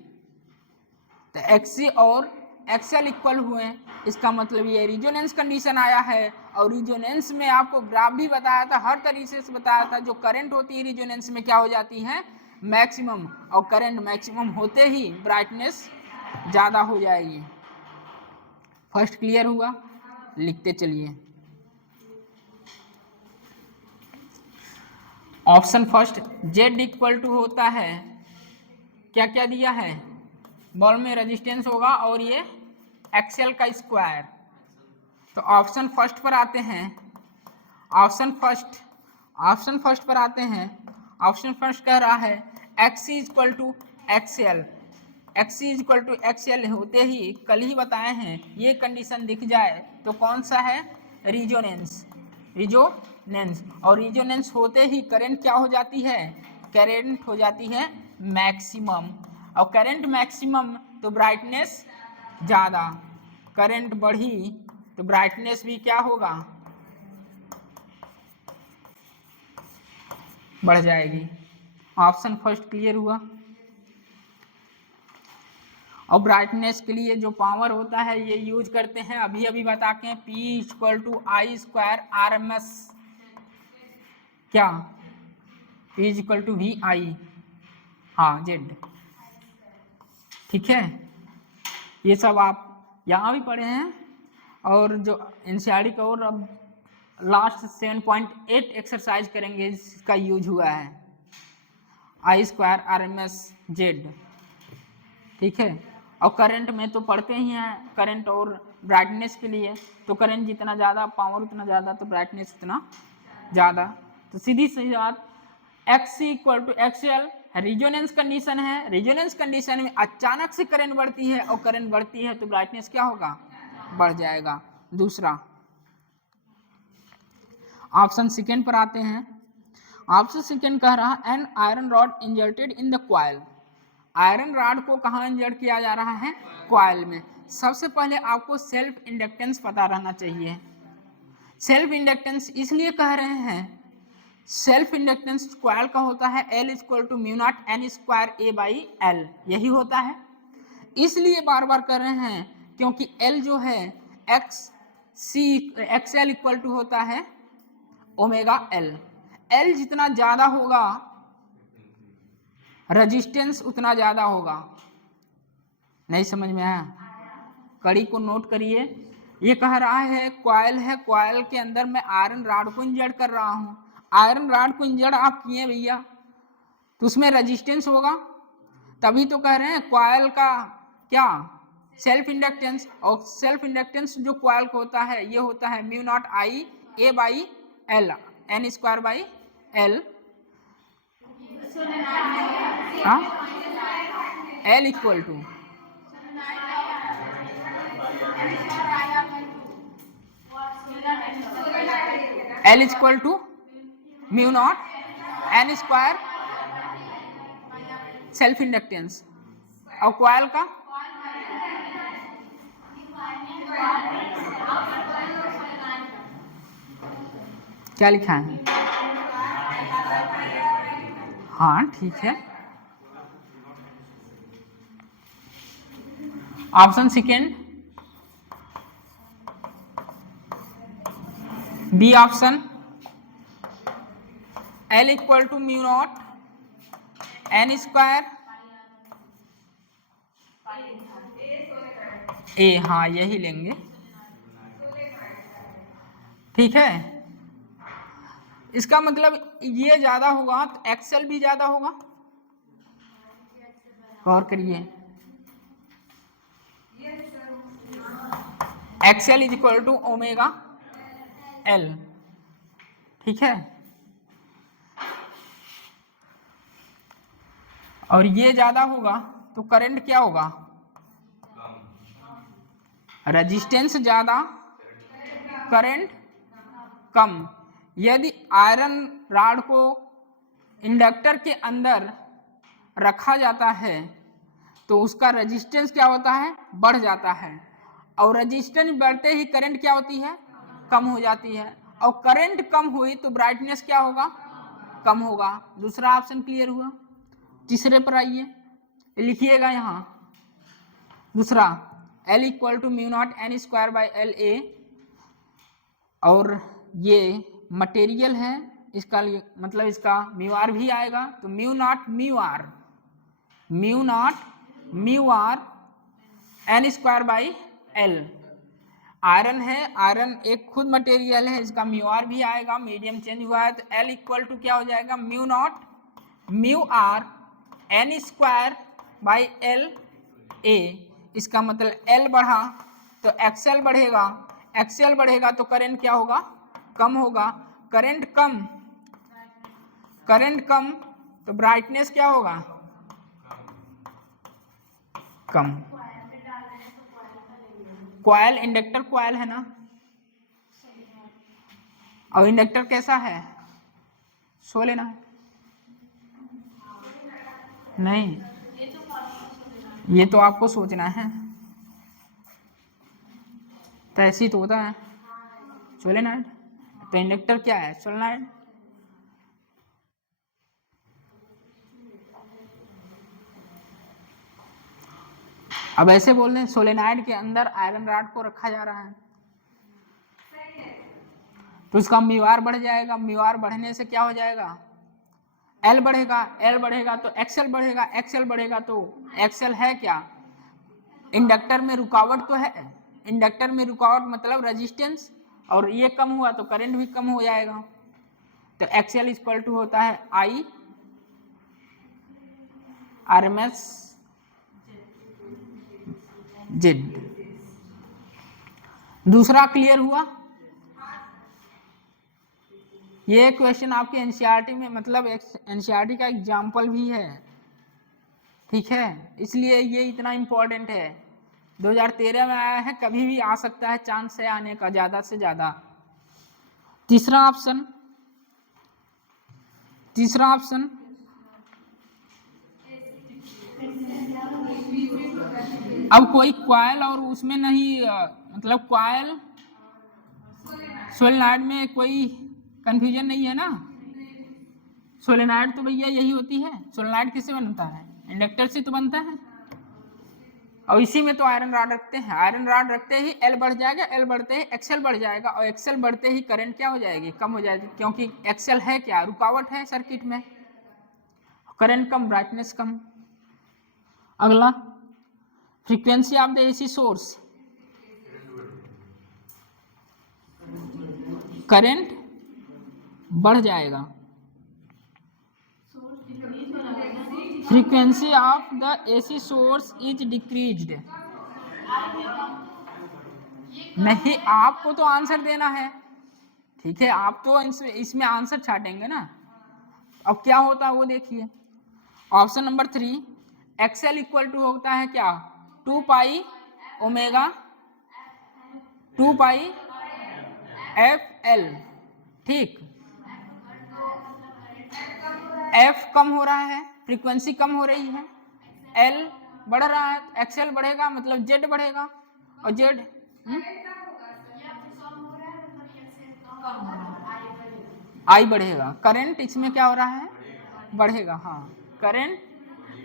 तो Xc और एक्सएल इक्वल हुए, इसका मतलब ये रिजोनेंस कंडीशन आया है। और रिजोनेंस में आपको ग्राफ भी बताया था, हर तरीके से बताया था, जो करंट होती है रिजोनेंस में क्या हो जाती है, मैक्सिमम, और करंट मैक्सिमम होते ही ब्राइटनेस ज़्यादा हो जाएगी। फर्स्ट क्लियर हुआ, लिखते चलिए। Option first Z equal to होता है, क्या क्या दिया है, बॉल में रेजिस्टेंस होगा और ये एक्सएल का स्क्वायर। तो ऑप्शन फर्स्ट पर आते हैं, ऑप्शन फर्स्ट पर आते हैं। ऑप्शन फर्स्ट कह रहा है X equal to XL, X equal to XL होते ही कल ही बताए हैं, ये कंडीशन दिख जाए तो कौन सा है, रिजोनेंस, रिजोनेंस। और रिजोनेंस होते ही करंट क्या हो जाती है, करंट हो जाती है मैक्सिमम, और करंट मैक्सिमम तो ब्राइटनेस ज़्यादा, करंट बढ़ी तो ब्राइटनेस भी क्या होगा, बढ़ जाएगी। ऑप्शन फर्स्ट क्लियर हुआ। और ब्राइटनेस के लिए जो पावर होता है ये यूज करते हैं, अभी अभी बता के, P equal to I square R M S, क्या P equal to V I, हाँ जेड, ठीक है। ये सब आप यहाँ भी पढ़े हैं, और जो एनसीईआरटी का और अब लास्ट 7.8 एक्सरसाइज करेंगे इसका यूज हुआ है, I square R M S Z, ठीक है। और करंट में तो पढ़ते ही हैं, करंट और ब्राइटनेस के लिए, तो करंट जितना ज़्यादा, पावर उतना ज़्यादा, तो ब्राइटनेस उतना ज़्यादा। तो सीधी सी बात, X equal to XL resonance condition है, रिजोनेंस कंडीशन में अचानक से करंट बढ़ती है, और करंट बढ़ती है तो ब्राइटनेस क्या होगा, बढ़ जाएगा। दूसरा ऑप्शन सेकेंड पर आते हैं। ऑप्शन सेकेंड कह रहा है an iron rod inserted in the coil, iron rod को कहाँ इंजर्ट किया जा रहा है, कॉइल में। सबसे पहले आपको सेल्फ इंडक्टेंस पता रहना चाहिए। सेल्फ इंडक्टेंस इसलिए कह रहे हैं, सेल्फ इंडक्टेंस कॉइल का होता है L equal to mu not N square A by L, यही होता है। इसलिए बार बार कर रहे हैं क्योंकि L जो है एक्सएल इक्वल टू होता है ओमेगा L, L जितना ज़्यादा होगा रेजिस्टेंस उतना ज़्यादा होगा। नहीं समझ में आया, कड़ी को नोट करिए। ये कह रहा है कॉइल है, कॉइल के अंदर मैं आयरन रॉड को इंजर्ट कर रहा हूँ, आयरन रॉड को इंजर्ट आप किए भैया, तो उसमें रेजिस्टेंस होगा, तभी तो कह रहे हैं कॉइल का क्या, सेल्फ इंडक्टेंस। और सेल्फ इंडक्टेंस जो कॉइल को होता है ये होता है mu nought I A by L, N square by L, L equal to L equal to mu not N square self inductance, और कॉइल का क्या लिखा है, हाँ ठीक है। Option second B option, L equal to mu not N square A, हाँ यही लेंगे, ठीक है। इसका मतलब ये ज्यादा होगा तो एक्सएल भी ज्यादा होगा, गौर करिए। XL is equal to omega L, ठीक है। और ये ज्यादा होगा तो करंट क्या होगा, रेजिस्टेंस ज्यादा, करंट कम। यदि आयरन रॉड को इंडक्टर के अंदर रखा जाता है तो उसका रेजिस्टेंस क्या होता है, बढ़ जाता है, और रेजिस्टेंस बढ़ते ही करंट क्या होती है, कम हो जाती है, और करंट कम हुई तो ब्राइटनेस क्या होगा, कम होगा। दूसरा ऑप्शन क्लियर हुआ। तीसरे पर आइए, लिखिएगा यहाँ दूसरा, L equal to mu not N square by L A, और ये मटेरियल है, इसका मतलब इसका म्यू आर भी आएगा, तो mu naught mu R N square by L. Iron है, आयरन एक खुद मटेरियल है, इसका म्यू आर भी आएगा, मीडियम चेंज हुआ है, तो L इक्वल टू क्या हो जाएगा, mu naught mu R N square by L A. इसका मतलब L बढ़ा तो एक्सएल बढ़ेगा, एक्सएल बढ़ेगा तो करंट क्या होगा, कम होगा, करंट कम तो ब्राइटनेस क्या होगा, कम। कॉइल, इंडक्टर कॉइल है ना, और इंडक्टर कैसा है, सोलेनॉइड नहीं, ये तो आपको सोचना है, तो ऐसी तो होता है सोलेनॉइड, तो इंडक्टर क्या है, सोलेनॉइड। अब ऐसे बोल दें सोलेनॉइड के अंदर आयरन रॉड को रखा जा रहा है, तो उसका म्यू आर बढ़ जाएगा, म्यू आर बढ़ने से क्या हो जाएगा, एल बढ़ेगा तो एक्सएल बढ़ेगा, एक्सएल बढ़ेगा तो एक्सएल है क्या, इंडक्टर में रुकावट तो है, इंडक्टर में रुकावट मतलब रेजिस्टेंस, और ये कम हुआ तो करंट भी कम हो जाएगा, तो एक्सएल इक्वल टू होता है आई आरएमएस जेड। दूसरा क्लियर हुआ, ये क्वेश्चन आपके एनसीईआरटी में, मतलब एनसीईआरटी का एग्जाम्पल भी है, ठीक है, इसलिए ये इतना इम्पोर्टेंट है, 2013 में आया है, कभी भी आ सकता है, चांस है आने का ज़्यादा से ज़्यादा। तीसरा ऑप्शन, अब कोई कॉइल और उसमें नहीं, मतलब कॉइल सोलेनॉइड में कोई कंफ्यूजन नहीं है ना, सोलेनॉइड तो भैया यही होती है, सोलेनॉइड किससे बनता है, इंडक्टर से तो बनता है, और इसी में तो आयरन रॉड रखते हैं, आयरन रॉड रखते ही एल बढ़ जाएगा, एल बढ़ते ही एक्सएल बढ़ जाएगा, और एक्सएल बढ़ते ही करंट क्या हो जाएगी, कम हो जाएगी, क्योंकि एक्सएल है क्या, रुकावट है सर्किट में, करंट कम, ब्राइटनेस कम। अगला, frequency of the AC source, current बढ़ जाएगा, frequency of the AC source is decreased. नहीं, आपको तो आंसर देना है, ठीक है, आप तो इसमें आंसर छाटेंगे ना, अब क्या होता है वो देखिए, option number 3, XL equal to होता है क्या, 2 pi omega 2 pi F L, ठीक, एफ कम हो रहा है, फ्रीक्वेंसी कम हो रही है, एल बढ़ रहा है, एक्सएल बढ़ेगा मतलब जेड बढ़ेगा, और जेड आई बढ़ेगा, करंट इसमें क्या हो रहा है, बढ़ेगा, हाँ, करंट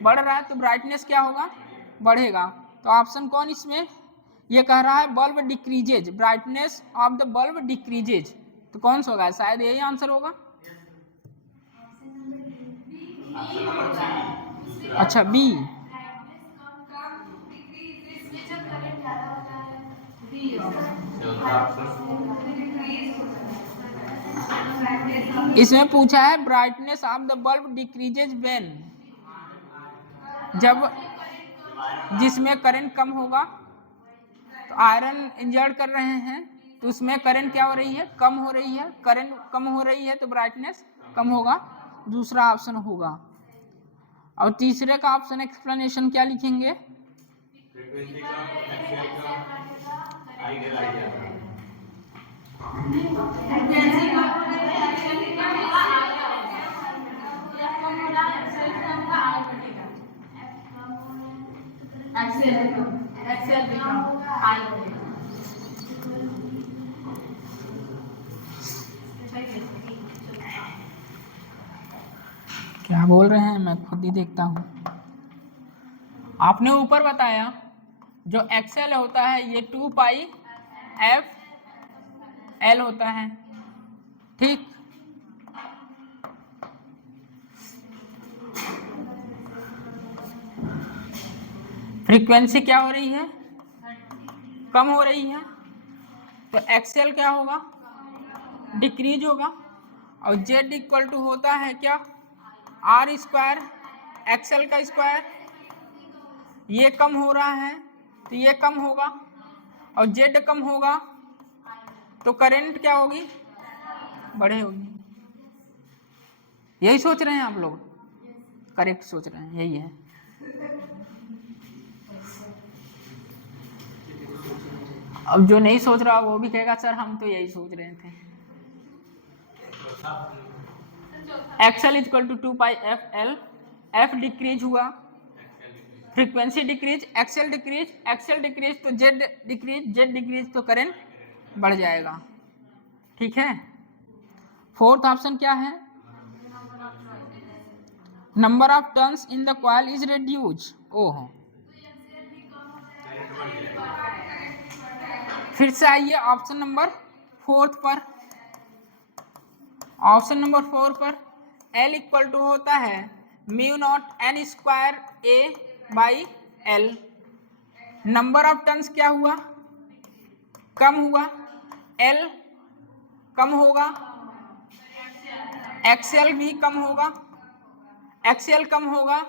बढ़ रहा है तो ब्राइटनेस क्या होगा, बढ़ेगा, तो ऑप्शन कौन इसमें, ये कह रहा है bulb decreases, brightness of the bulb decreases, तो कौन सा होगा, शायद यही आंसर होगा, अच्छा बी, इसमें पूछा है brightness of the bulb decreases when, जब जिसमें करंट कम होगा, तो आयरन इंजर्ड कर रहे हैं तो उसमें करंट क्या हो रही है, कम हो रही है, करंट कम हो रही है तो ब्राइटनेस कम होगा, दूसरा ऑप्शन होगा। और तीसरे का ऑप्शन एक्सप्लेनेशन क्या लिखेंगे, क्या बोल रहे हैं, मैं खुद ही देखता हूँ, आपने ऊपर बताया जो एक्सएल होता है ये 2 पाई एफ एल होता है, ठीक। फ्रीक्वेंसी क्या हो रही है, कम हो रही है, तो एक्सएल क्या होगा, डिक्रीज होगा। और जेड इक्वल टू होता है क्या, आर स्क्वायर एक्सएल का स्क्वायर। ये कम हो रहा है तो ये कम होगा, और जेड कम होगा तो करंट क्या होगी, बढ़े होगी। यही सोच रहे हैं आप लोग, करेक्ट सोच रहे हैं, यही है। अब जो नहीं सोच रहा वो भी कहेगा सर हम तो यही सोच रहे थे। XL equal to 2 pi F L, F decrease हुआ, frequency decrease, XL decrease, XL decrease तो जेड डिक्रीज, जेड डिक्रीज तो करंट बढ़ जाएगा, ठीक है। फोर्थ ऑप्शन क्या है, number of turns in the coil is reduce. ओहो, फिर से आइए ऑप्शन नंबर 4 पर। ऑप्शन नंबर 4 पर L इक्वल टू होता है mu not N square A by L. Number of turns क्या हुआ, कम हुआ, L कम होगा, एक्सएल भी कम होगा, एक्सएल कम होगा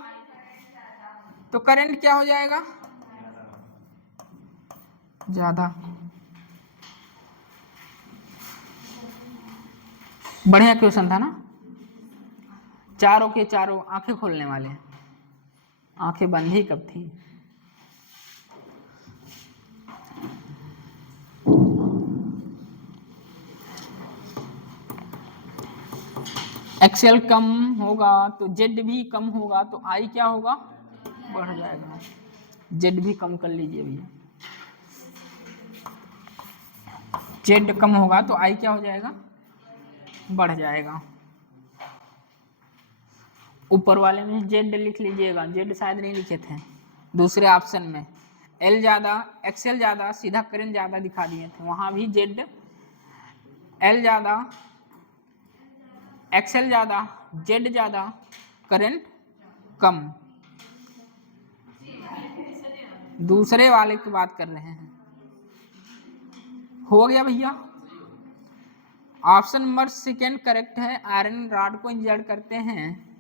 तो करंट क्या हो जाएगा, ज्यादा। बढ़िया क्वेश्चन था ना, चारों के चारों आंखें खोलने वाले, आंखें बंद ही कब थी। एक्सएल कम होगा तो जेड भी कम होगा, तो आई क्या होगा, बढ़ जाएगा। जेड भी कम कर लीजिए भैया, जेड कम होगा तो आई क्या हो जाएगा, बढ़ जाएगा। ऊपर वाले में जेड लिख लीजिएगा, जेड शायद नहीं लिखे थे दूसरे ऑप्शन में। एल ज़्यादा एक्सएल ज़्यादा, सीधा करंट ज़्यादा दिखा दिए थे, वहाँ भी जेड, एल ज़्यादा एक्सएल ज़्यादा, जेड ज़्यादा, करंट कम। दूसरे वाले की बात कर रहे हैं। हो गया भैया, ऑप्शन नंबर 2 करेक्ट है। आयरन रॉड को इंजर्ड करते हैं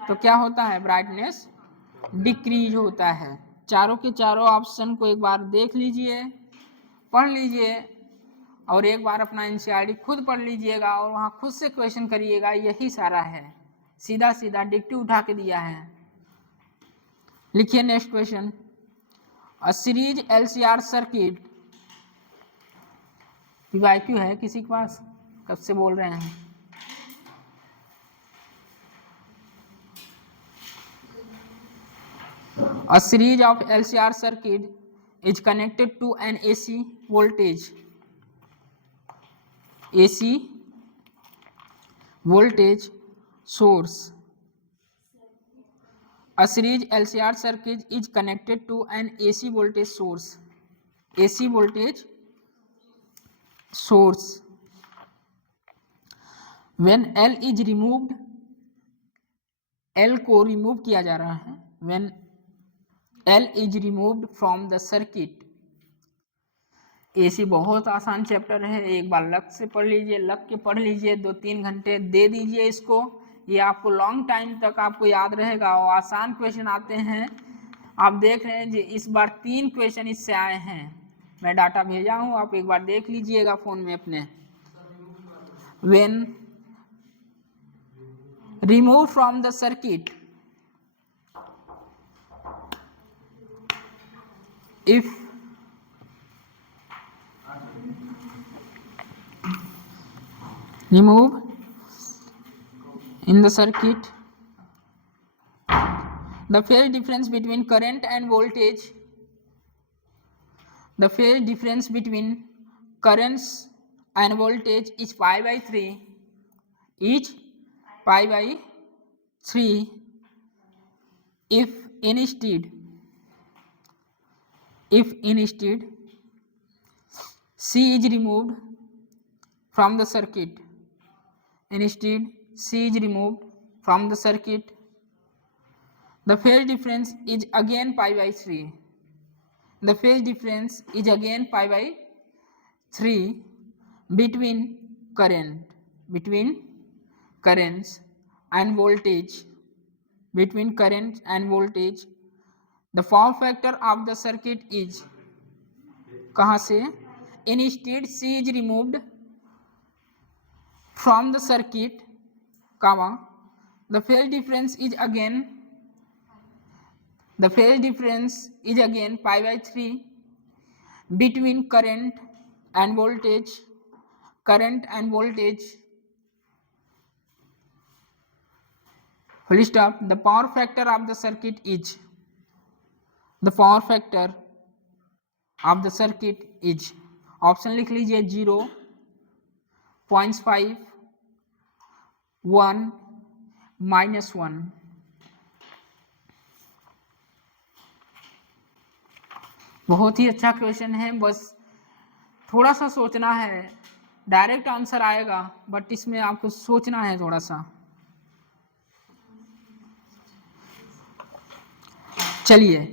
तो क्या होता है, ब्राइटनेस डिक्रीज होता है। चारों के चारों ऑप्शन को एक बार देख लीजिए, पढ़ लीजिए, और एक बार अपना एनसीईआरटी खुद पढ़ लीजिएगा और वहाँ खुद से क्वेश्चन करिएगा। यही सारा है, सीधा सीधा डिक्टी उठा के दिया है। लिखिए next question, a series LCR circuit, PYQ है किसी के पास, कब से बोल रहे हैं। A series of LCR circuit is connected to an AC voltage source. A series LCR circuit is connected to an AC voltage source. AC voltage source. When L is removed, L को रिमूव किया जा रहा है। When L is removed from the circuit. AC बहुत आसान चैप्टर है, एक बार लग से पढ़ लीजिए, लग के पढ़ लीजिए, 2-3 घंटे दे दीजिए इसको, ये आपको लॉन्ग टाइम तक आपको याद रहेगा। और आसान क्वेश्चन आते हैं, आप देख रहे हैं जी इस बार 3 क्वेश्चन इससे आए हैं। मैं डाटा भेजा हूँ, आप एक बार देख लीजिएगा फोन में अपने। When remove from the circuit, if remove in the circuit, the phase difference between current and voltage, the phase difference between currents and voltage is pi by 3, each pi by 3 if if instead C is removed from the circuit, instead C is removed from the circuit, the phase difference is again pi by 3. The phase difference is again pi by 3 between currents and voltage, between currents and voltage. The form factor of the circuit is, कहाँ से, instead C is removed from the circuit, comma, the phase difference is again pi by 3 between current and voltage, full stop. The power factor of the circuit is, option लिख लीजिए 0.5 1 -1. बहुत ही अच्छा क्वेश्चन है, बस थोड़ा सा सोचना है, डायरेक्ट आंसर आएगा बट इसमें आपको सोचना है थोड़ा सा. चलिए,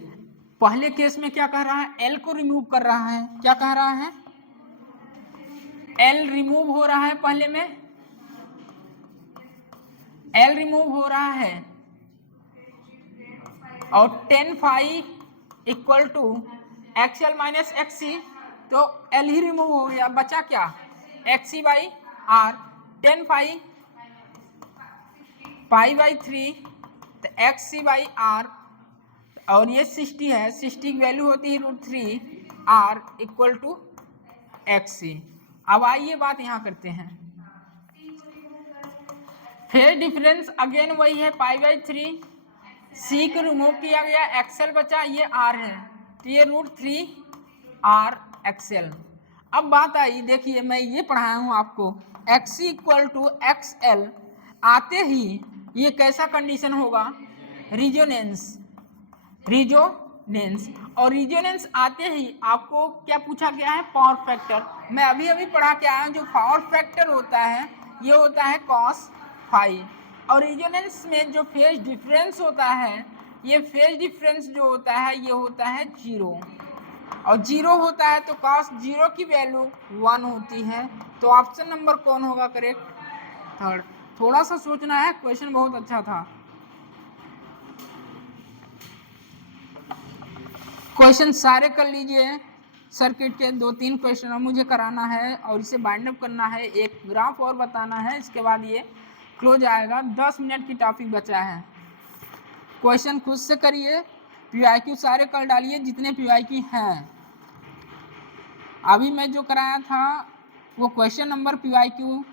पहले केस में क्या कह रहा है, एल को रिमूव कर रहा है. क्या कह रहा है, एल रिमूव हो रहा है, पहले में एल रिमूव हो रहा है और 10 phi equal to XL minus XC, तो एल ही रिमूव हो गया, बचा क्या, XC by R. 10 pi by 3 तो एक्सी बाई आर, और ये 60 है, 60 की वैल्यू होती है √3 आर इक्वल टू एक्सी. अब आइए बात यहाँ करते हैं. फेज डिफरेंस अगेन वही है पाई बाई 3, सी को रिमूव किया गया, एक्सएल बचा, ये आर है, तो ये √3 आर एक्सएल. अब बात आई, देखिए मैं ये पढ़ाया हूँ आपको, एक्सी इक्वल टू एक्सएल आते ही ये कैसा कंडीशन होगा, रिजोनेंस, और रिजोनेंस आते ही आपको क्या पूछा गया है, पावर फैक्टर. मैं अभी पढ़ा के आया हूँ, जो पावर फैक्टर होता है ये होता है cos फाई, और रिजोनेंस में जो फेज डिफरेंस होता है, ये फेज डिफरेंस जो होता है ये होता है 0, और 0 होता है तो cos 0 की वैल्यू 1 होती है. तो ऑप्शन नंबर कौन होगा करेक्ट, थर्ड. थोड़ा सा सोचना है, क्वेश्चन बहुत अच्छा था. क्वेश्चन सारे कर लीजिए, सर्किट के 2-3 क्वेश्चन और मुझे कराना है और इसे बाइंड अप करना है, एक ग्राफ और बताना है, इसके बाद ये क्लोज आएगा. 10 मिनट की टॉपिक बचा है. क्वेश्चन खुद से करिए, पीवाईक्यू सारे कर डालिए जितने पीवाईक्यू हैं. अभी मैं जो कराया था वो क्वेश्चन नंबर पीवाईक्यू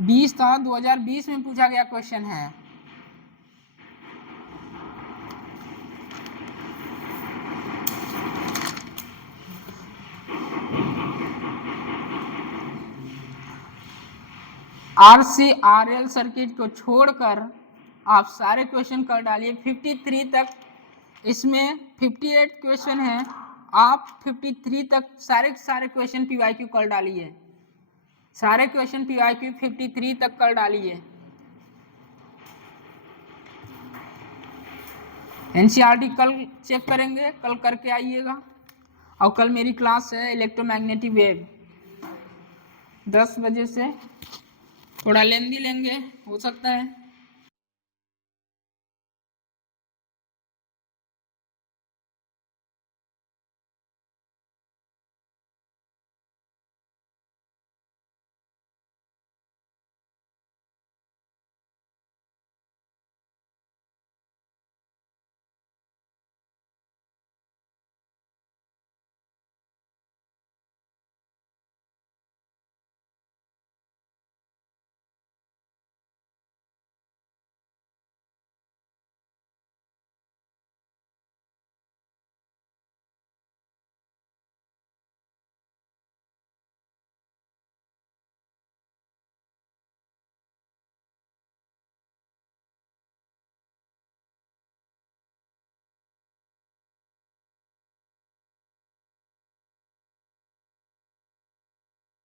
20 था, 2020 में पूछा गया क्वेश्चन है. RC/RL सर्किट को छोड़कर आप सारे क्वेश्चन कर डालिए 53 तक. इसमें 58 क्वेश्चन हैं, आप 53 तक सारे क्वेश्चन पीवाईक्यू कर डालिए, सारे क्वेश्चन पीवाईक्यू 53 तक कर डालिए. एनसीईआरटी कल चेक करेंगे, कल करके आइएगा. और कल मेरी क्लास है इलेक्ट्रोमैग्नेटिक वेव 10 बजे से, थोड़ा लेंदी लेंगे, हो सकता है